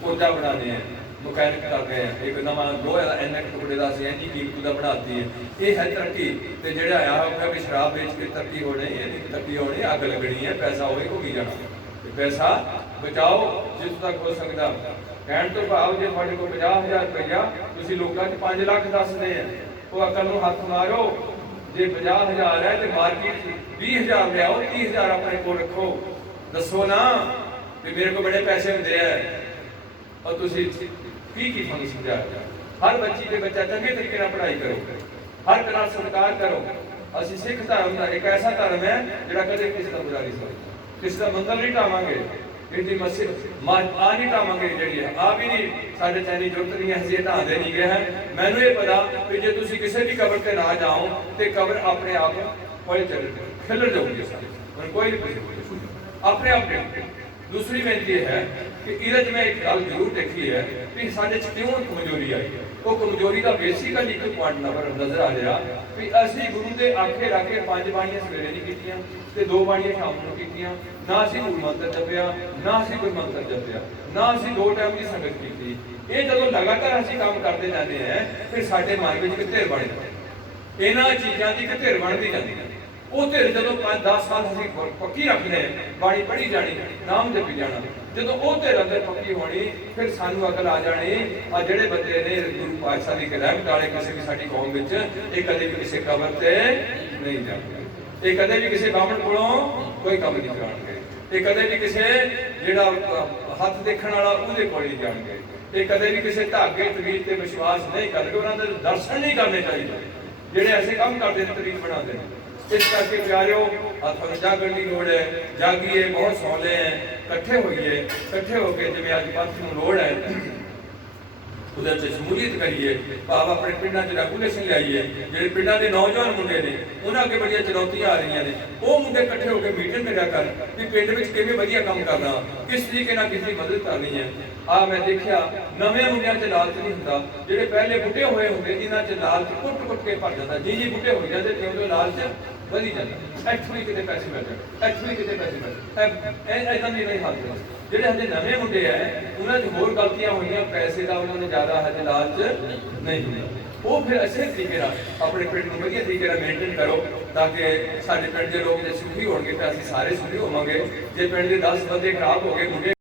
पोचा बनाने हैं, मकैनिक करते हैं, एक नवा लोहे का इन्ने टुकड़े का असं इन्नी कीमत का बनाती है, ये है तरक्की। तो जो आया कि शराब बेच के तरक्की होनी, तरक्की होनी, अग लगनी है, पैसा होए घूमी जाना। पैसा बचाओ जिस तक हो सकता। कहण तो भाव जे तुहाडे कोल 50,000 रुपया तुसीं लोकां 'च 5 लाख दसदे हैं, वो अकल नूं हथ मारो। जे 50,000 है तो मार्केट 20,000 लियाओ, 30,000 अपने कोल रखो। दसो ना कि मेरे को बड़े पैसे हुंदे है, और तुसीं की तुहानूं समझाया। हर बच्ची ते बच्चा चंगे तरीके नाल पढ़ाई करो, हर तरह सत्कार करो। असीं सिख धर्म दा एक ऐसा धर्म है जिहड़ा कदे किसी दा बुरा नहीं समझदा, किसी का मंगल नहीं ढावांगे, इनकी मस्जिद आ नहीं ढावांगे, जी है आ भी नहीं साढ़े चैनी जरूरत नहीं है, असीं ढांदे नहीं गए हैं। मैनूं ये पता कि जे तुसीं किसी भी कबर ते ना जाओ तो कबर अपने आप कोई चले खिलर जाऊगी सारी, कोई नहीं अपने आप। दूसरी बेनती है कि इहदे में एक गल जरूर देखी है कि साडे च क्यों कमजोरी आई है। वो कमजोरी का बेसिकल एक पॉइंट नजर आ रहा कि असीं गुरु के आखे लाके 5 बाणियां सवेरे नहीं कीतियां ते 2 बाणियां शाम नूं कीतियां, ना असीं गुरु मंत्र जपिया, ना असीं गुरु मंत्र जपिया, ना असीं 2 टाइम की संगत कीती। ये जदों लगातार असीं काम करते जाते हैं फिर साडे मन विच एक धिर बन जाती, इन्हां चीज़ां की एक धिर बनती जाती है। वो धिर जो 5-10 साल असीं पक्की रखने, बाणी पढ़ी जानी, नाम जपी जाना, जो वो धिर अंदर पक्की होनी फिर सानू अकल आ जानी। आ जिहड़े बंदे ने गुरु पातशाह की रहमत वाले किसी भी साडी कौम विच ये कदे भी किसी कबर ते नहीं जाणगे, ये कदे भी किसी बामण कोलों कोई काम नहीं कराणगे, ये कदे भी किसी जिहड़ा हथ देखण वाला उहदे कोल नहीं जाणगे, ये कदे भी किसी धागे तवीर ते विश्वास नहीं करनगे, उन्हां दे दर्शन नहीं करने चाहिए जिहड़े ऐसे काम करदे ने, तवीर बनाते हैं। इस करके प्यारिओ थानूं जागण की लोड़ है, जागिए, बहुत सौले हैं, कट्ठे होइए, कट्ठे होकर जिवें अज पंथ नूं लोड़ है उहदे विच शमूलीयत करिए, भाव अपने पिंडां 'च रेगूलेशन लियाइए। जिहड़े पिंडां दे नौजवान मुंडे ने उन्हां अगे बड़ियां चुनौतियां आ रही ने, वो मुंडे इकट्ठे होकर मीटिंग करिया कर कि पिंड विच किवें वधिया काम करना, किस तरीके नाल किसी की मदद करनी है। मैं देखिया नवे मुंडियां 'च लालच नहीं हुंदा, जिहड़े पहले बुढ़े होए हुंदे इन्हां 'च लालच कुट के भर जांदा, जी बुढ़े हो जांदे क्यों लालच वधी जाता, इत्थों ही किते पैसे मिल जाण, इत्थों ही किते पैसे मिल ऐसा नहीं हाल है। जिहड़े हजे नवे मुंडे है उन्हां 'च होर गलतियां होईयां, पैसे का उन्होंने ज़्यादा हजे लालच नहीं हुंदा, वो फिर अच्छे तरीके अपने पिंड को वधिया तरीके मेनटेन करो ताकि साडे पिंड के लोग जो सुखी होणगे तो असीं सारे सुखी होवांगे। जे पिंड के 10 बंदे खराब हो गए मुंडे